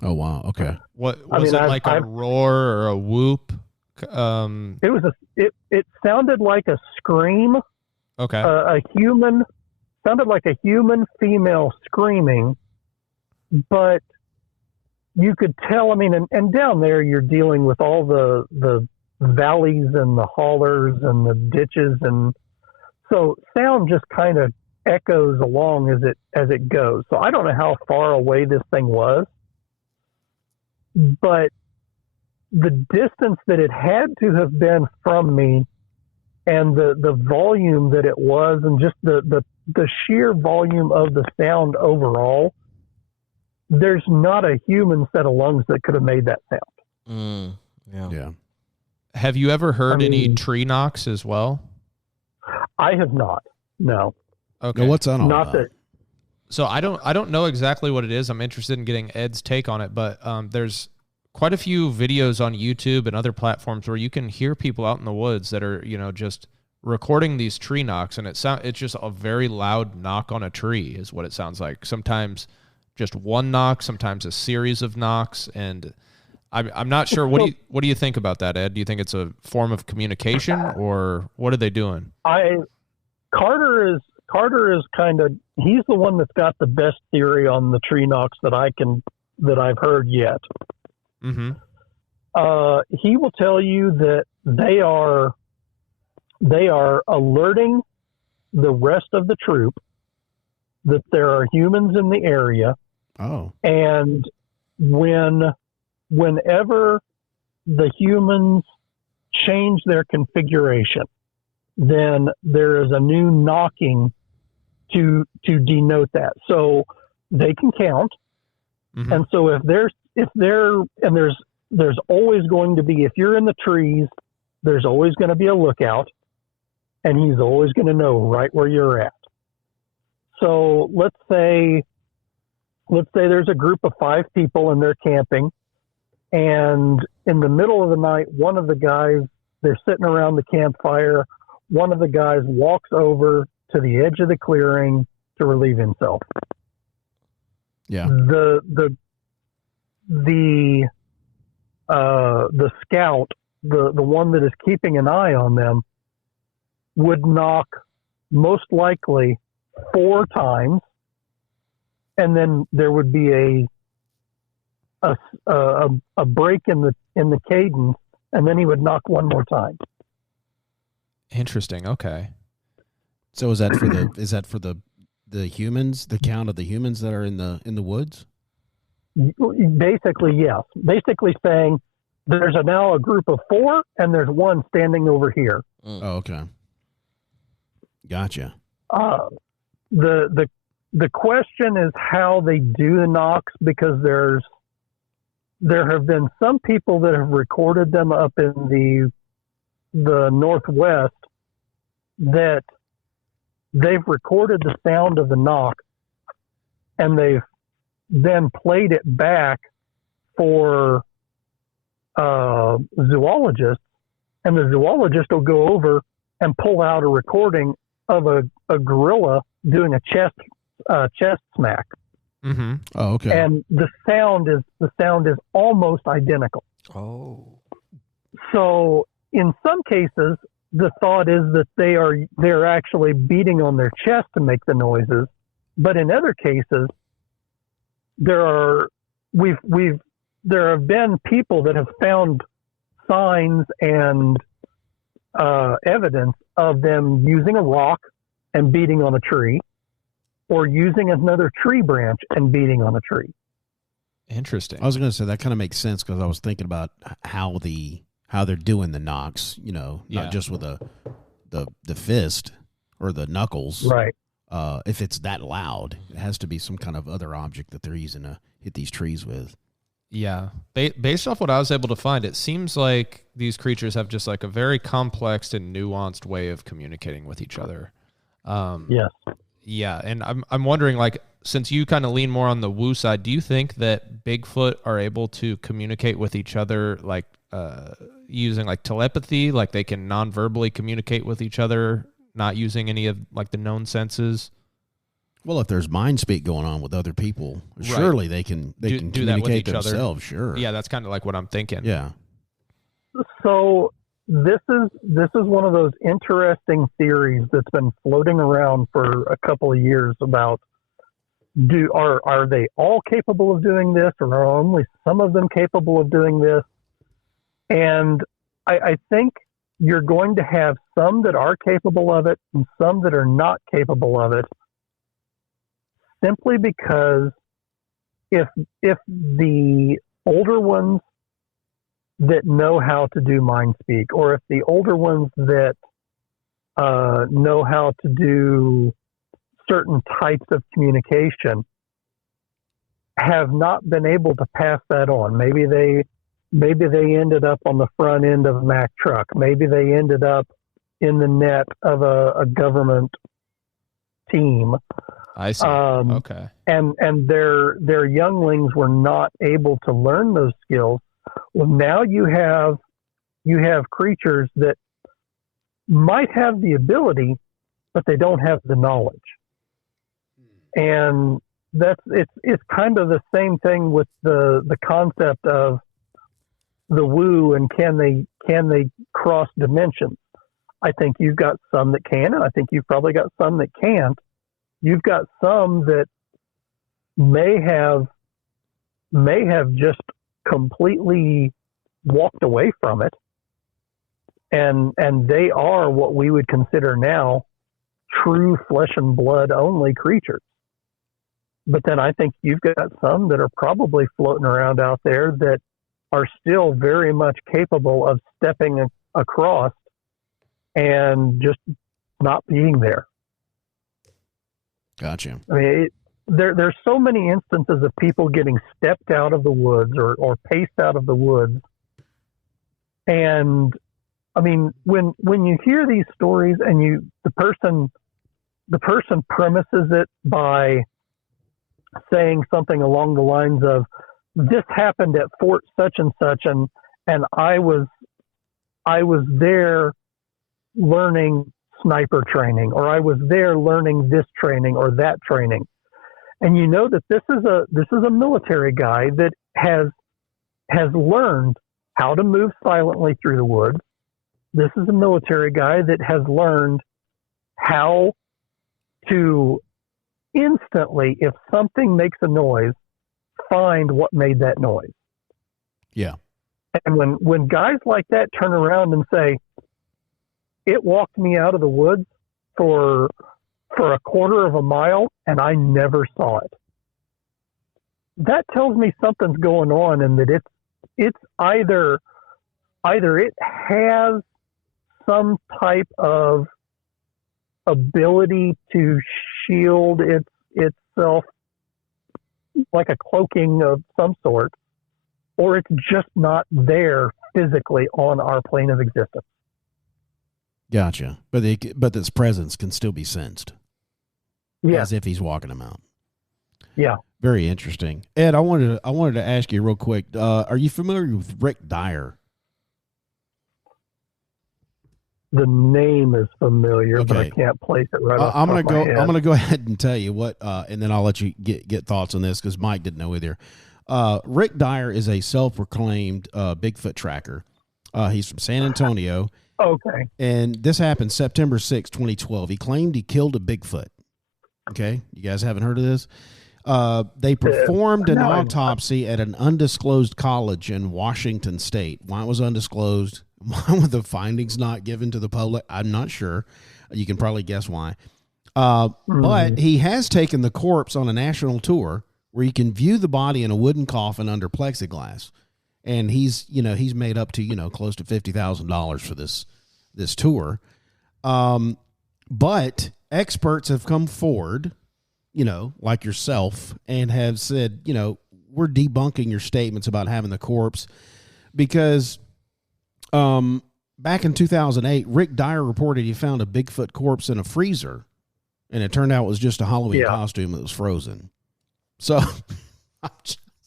Oh wow. Okay. What was it, like a roar or a whoop? It sounded like a scream. Okay. Sounded like a human female screaming, but you could tell. I mean, and down there you're dealing with all the valleys and the hollers and the ditches, and so sound just kind of echoes along as it goes. So I don't know how far away this thing was, but the distance that it had to have been from me, and the volume that it was, and just the sheer volume of the sound overall, there's not a human set of lungs that could have made that sound. Yeah. Have you ever heard any tree knocks as well? I have not. No. Okay. Now, what's that all Not about? that. So I don't know exactly what it is. I'm interested in getting Ed's take on it, but there's quite a few videos on YouTube and other platforms where you can hear people out in the woods that are, just recording these tree knocks, and it's just a very loud knock on a tree is what it sounds like. Sometimes just one knock, sometimes a series of knocks, and I'm not sure. What do you think about that, Ed? Do you think it's a form of communication, or what are they doing? Carter is kind of, he's the one that's got the best theory on the tree knocks that I've heard yet. Mm-hmm. He will tell you that they are alerting the rest of the troop that there are humans in the area. Oh. And whenever the humans change their configuration, then there is a new knocking to denote that. So they can count. Mm-hmm. And so there's always going to be, if you're in the trees, there's always going to be a lookout, and he's always going to know right where you're at. So let's say there's a group of 5 people and they're camping, and in the middle of the night, one of the guys, they're sitting around the campfire, one of the guys walks over to the edge of the clearing to relieve himself. Yeah. The scout, the one that is keeping an eye on them, would knock most likely 4 times, and then there would be a break in the cadence, and then he would knock one more time. Interesting. Okay. So is that for the humans, the count of the humans that are in the woods? Basically, yes. Basically saying there's now a group of 4 and there's one standing over here. Oh, okay. Gotcha. The question is how they do the knocks, because there have been some people that have recorded them up in the Northwest that they've recorded the sound of the knock, and they've then played it back for zoologists, and the zoologist will go over and pull out a recording of a gorilla doing a chest smack. Mm-hmm. Oh, okay. And the sound is almost identical. Oh. So in some cases, the thought is that they're actually beating on their chest to make the noises, but in other cases, there have been people that have found signs and evidence of them using a rock and beating on a tree, or using another tree branch and beating on a tree. Interesting. I was going to say that kind of makes sense, because I was thinking about how they're doing the knocks, not just with the fist or the knuckles. Right. If it's that loud, it has to be some kind of other object that they're using to hit these trees with. Yeah. Based off what I was able to find, it seems like these creatures have just like a very complex and nuanced way of communicating with each other. Yes. Yeah, and I'm wondering, like, since you kind of lean more on the woo side, do you think that Bigfoot are able to communicate with each other, like, using like telepathy, like they can non-verbally communicate with each other, not using any of like the known senses? Well, if there's mind speak going on with other people, surely they can do communicate that with each themselves. other. Sure. Yeah, that's kind of like what I'm thinking. Yeah. So this is one of those interesting theories that's been floating around for a couple of years about are they all capable of doing this, or are only some of them capable of doing this? And I think you're going to have some that are capable of it and some that are not capable of it, simply because if the older ones that know how to do mind speak, or if the older ones that know how to do certain types of communication have not been able to pass that on. Maybe they ended up on the front end of a Mack truck. Maybe they ended up in the net of a government team. I see. Okay. And their younglings were not able to learn those skills. Well, now you have creatures that might have the ability, but they don't have the knowledge. And it's kind of the same thing with the concept of the woo and can they cross dimensions. I think you've got some that can, and I think you've probably got some that can't. You've got some that may have just completely walked away from it, and they are what we would consider now true flesh and blood only creatures. But then I think you've got some that are probably floating around out there that are still very much capable of stepping across and just not being there. Gotcha. I mean, there's so many instances of people getting stepped out of the woods or paced out of the woods. And I mean, when you hear these stories and the person premises it by saying something along the lines of, this happened at Fort such and such, and I was there learning sniper training, or I was there learning this training or that training. And you know that this is a military guy that has learned how to move silently through the woods. This is a military guy that has learned how to instantly, if something makes a noise, find what made that noise. Yeah. And when guys like that turn around and say, it walked me out of the woods for a quarter of a mile and I never saw it, that tells me something's going on, and that it's either it has some type of ability to shield itself, like a cloaking of some sort, or it's just not there physically on our plane of existence. Gotcha. But its presence can still be sensed. Yeah. As if he's walking them out. Yeah. Very interesting. Ed, I wanted to ask you real quick. Are you familiar with Rick Dyer? The name is familiar, Okay. but I can't place it right off I'm the gonna top of my go. head. I'm gonna go ahead and tell you what, and then I'll let you get thoughts on this because Mike didn't know either. Rick Dyer is a self-proclaimed Bigfoot tracker. He's from San Antonio. Okay. And this happened September 6, 2012. He claimed he killed a Bigfoot. Okay, you guys haven't heard of this? They performed an autopsy at an undisclosed college in Washington State. Why it was undisclosed? Why were the findings not given to the public? I'm not sure. You can probably guess why. But he has taken the corpse on a national tour where you can view the body in a wooden coffin under plexiglass. And he's made up to, close to $50,000 for this tour. But experts have come forward, like yourself, and have said, we're debunking your statements about having the corpse because back in 2008, Rick Dyer reported he found a Bigfoot corpse in a freezer, and it turned out it was just a Halloween costume that was frozen. So,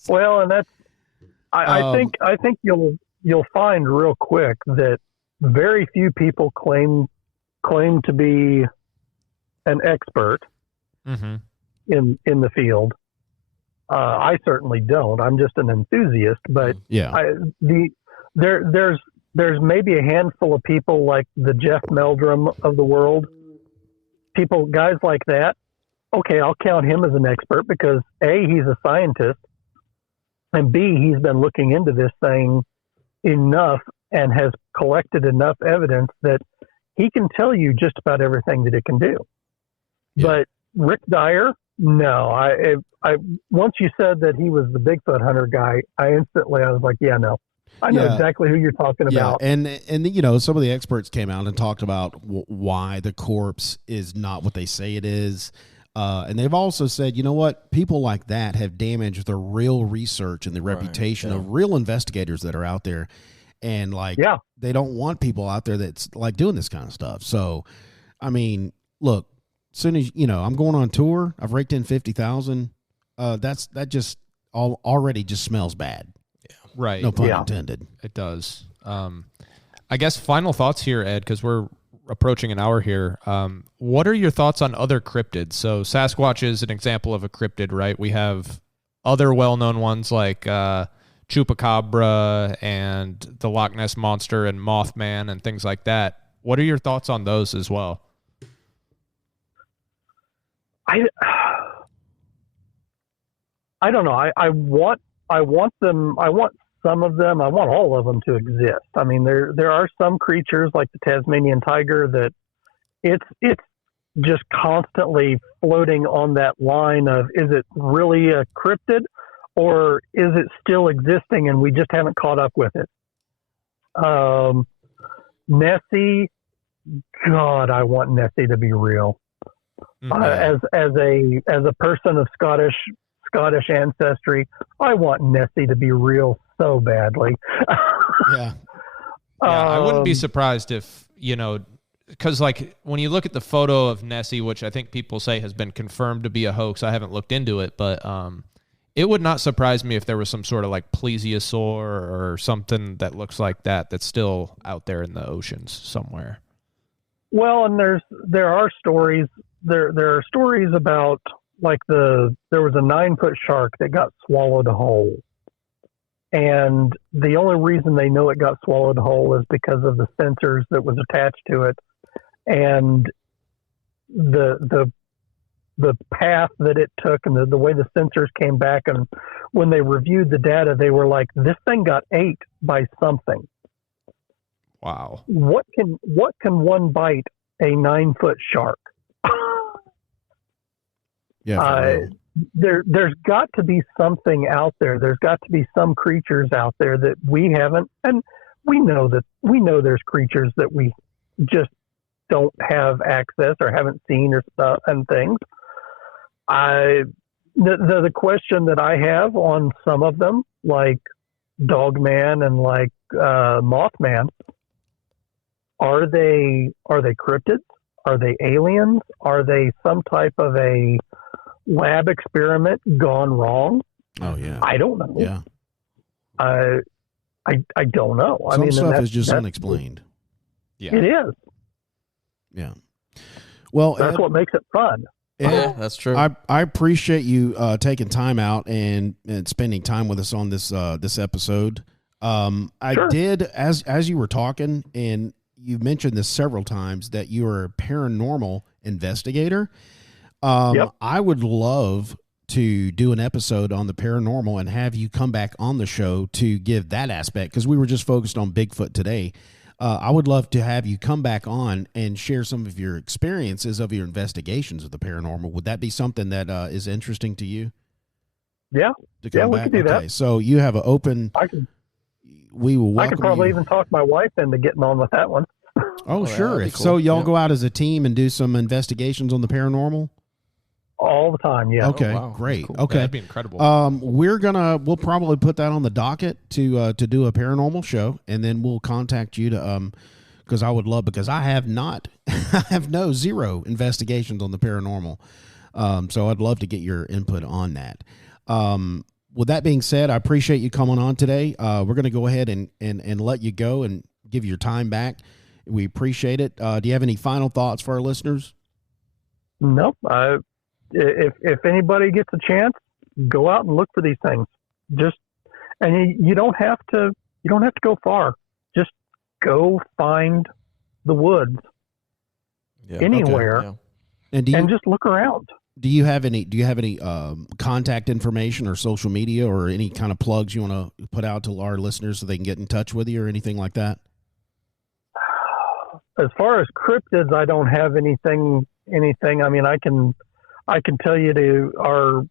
well, and that's, I think you'll find real quick that very few people claim to be an expert. Mm-hmm. in the field. I certainly don't. I'm just an enthusiast, but Yeah. There's maybe a handful of people like the Jeff Meldrum of the world, guys like that. Okay, I'll count him as an expert because A, he's a scientist, and B, he's been looking into this thing enough and has collected enough evidence that he can tell you just about everything that it can do. Yeah. But Rick Dyer, no. I once you said that he was the Bigfoot hunter guy, I was like, yeah, no. I know exactly who you're talking about. And some of the experts came out and talked about why the corpse is not what they say it is. And they've also said, you know what, people like that have damaged the real research and the reputation of real investigators that are out there. And they don't want people out there that's like doing this kind of stuff. So, I mean, look, as soon as, I'm going on tour, I've raked in 50,000. That just already just smells bad. Yeah. Right. No pun intended. It does. I guess final thoughts here, Ed, because we're approaching an hour here. What are your thoughts on other cryptids? So Sasquatch is an example of a cryptid, right? We have other well-known ones like Chupacabra and the Loch Ness Monster and Mothman and things like that. What are your thoughts on those as well? I don't know. I want them. I want some of them. I want all of them to exist. I mean, there are some creatures like the Tasmanian tiger that it's just constantly floating on that line of, is it really a cryptid or is it still existing and we just haven't caught up with it? Nessie, God, I want Nessie to be real. As a person of Scottish ancestry, I want Nessie to be real so badly. Yeah, I wouldn't be surprised if, because like when you look at the photo of Nessie, which I think people say has been confirmed to be a hoax, I haven't looked into it, but it would not surprise me if there was some sort of like plesiosaur or something that looks like that that's still out there in the oceans somewhere. Well, and there are stories. There are stories about like there was a 9-foot shark that got swallowed whole. And the only reason they know it got swallowed whole is because of the sensors that was attached to it and the path that it took and the way the sensors came back. And when they reviewed the data, they were like, this thing got ate by something. Wow. What can Yeah. one bite a 9-foot shark? There's got to be something out there. There's got to be some creatures out there that we haven't, and we know there's creatures that we just don't have access or haven't seen or stuff and things. The question that I have on some of them, like Dogman and like Mothman, are they cryptids? Are they aliens? Are they some type of a lab experiment gone wrong? Oh yeah. I don't know. Yeah. I don't know. Some stuff is just unexplained. Yeah. It is. Yeah. Well, that's what makes it fun. Yeah, that's true. I appreciate you taking time out and spending time with us on this episode. I did, as you were talking, and you mentioned this several times, that you are a paranormal investigator. Yep. I would love to do an episode on the paranormal and have you come back on the show to give that aspect, because we were just focused on Bigfoot today. I would love to have you come back on and share some of your experiences of your investigations of the paranormal. Would that be something that is interesting to you? Yeah. To come we back? can do Okay. that. So you have an open. We will welcome I could probably you. even talk my wife into getting on with that one. Oh, sure. that'd be If cool. so, y'all Yeah. go out as a team and do some investigations on the paranormal. All the time, yeah. Okay, wow. great. Cool. Okay, That'd be incredible. we'll probably put that on the docket to do a paranormal show, and then we'll contact you to because I would love, because I have not, I have zero investigations on the paranormal, so I'd love to get your input on that. With that being said, I appreciate you coming on today. We're going to go ahead and let you go and give your time back. We appreciate it. Do you have any final thoughts for our listeners? Nope. if anybody gets a chance, go out and look for these things. And you don't have to go far. Just go find the woods anywhere, and just look around. Do you have any contact information or social media or any kind of plugs you want to put out to our listeners so they can get in touch with you or anything like that? As far as cryptids, I don't have anything. I mean, I can tell you our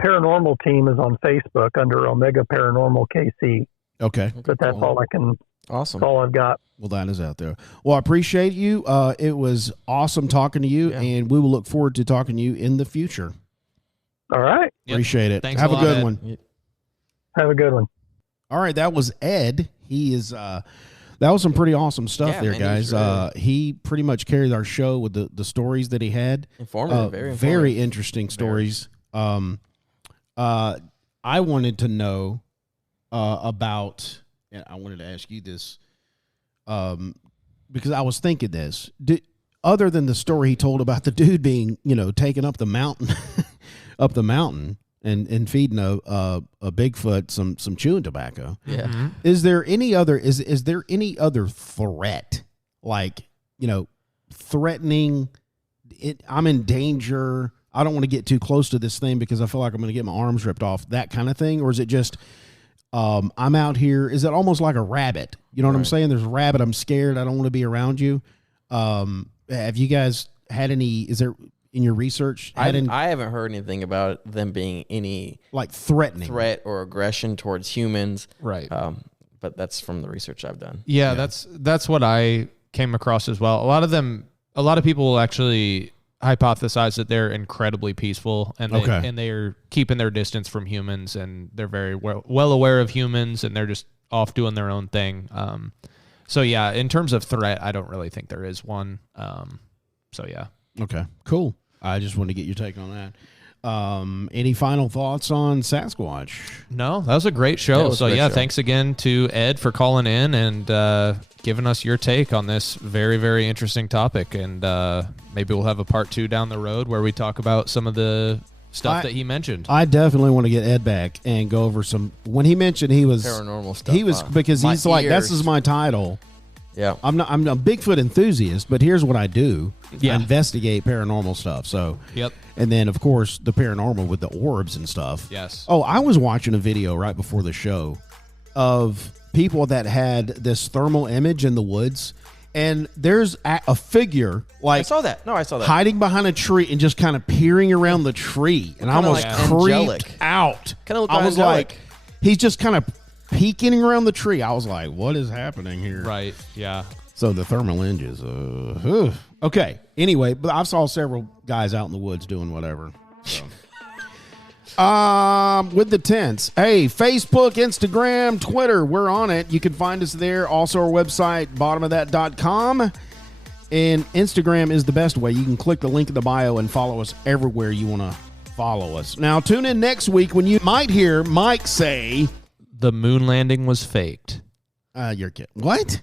paranormal team is on Facebook under Omega Paranormal KC. Okay. But that's all I can. Awesome. That's all I've got. Well, that is out there. Well, I appreciate you. It was awesome talking to you, and we will look forward to talking to you in the future. All right. Yep. Appreciate it. Thanks Have a good Ed. one. Have a good one. All right, that was Ed. He is. That was some pretty awesome stuff there, man, guys. He pretty much carried our show with the stories that he had. Informative, very informative. Very interesting stories. I wanted to know about. And I wanted to ask you this, because I was thinking this. Other than the story he told about the dude being, taken up the mountain, and feeding a Bigfoot some chewing tobacco. Yeah. Mm-hmm. Is there any other threat, like, threatening it? I'm in danger. I don't want to get too close to this thing because I feel like I'm going to get my arms ripped off. That kind of thing, or is it just? I'm out here. Is it almost like a rabbit? You know what I'm saying? There's a rabbit. I'm scared. I don't want to be around you. Have you guys had any? Is there in your research? I haven't heard anything about them being any like threatening threat or aggression towards humans. Right. But that's from the research I've done. Yeah, that's what I came across as well. A lot of people will actually hypothesize that they're incredibly peaceful and they're keeping their distance from humans, and they're very well aware of humans, and they're just off doing their own thing. So yeah, in terms of threat, I don't really think there is one. So yeah. Okay, cool. I just want to get your take on that. Any final thoughts on Sasquatch? No, that was a great show. So yeah, thanks again to Ed for calling in and giving us your take on this very, very interesting topic. And maybe we'll have a part 2 down the road where we talk about some of the stuff that he mentioned. I definitely want to get Ed back and go over some. When he mentioned he was paranormal stuff, he was because he's like, this is my title. Yeah, I'm a Bigfoot enthusiast, but here's what I do: I investigate paranormal stuff. So and then of course the paranormal with the orbs and stuff. Yes. Oh, I was watching a video right before the show of people that had this thermal image in the woods, and there's a figure like I saw that hiding behind a tree and just kind of peering around the tree, and I almost creeped out. I was like, he's just kind of peeking around the tree. I was like, what is happening here? Right. Yeah. So the thermal images. Okay. Anyway, but I saw several guys out in the woods doing whatever. So. With the tents. Hey, Facebook, Instagram, Twitter, we're on it. You can find us there. Also our website, bottomofthat.com. And Instagram is the best way. You can click the link in the bio and follow us everywhere you want to follow us. Now, tune in next week when you might hear Mike say, the moon landing was faked. You're kidding. What?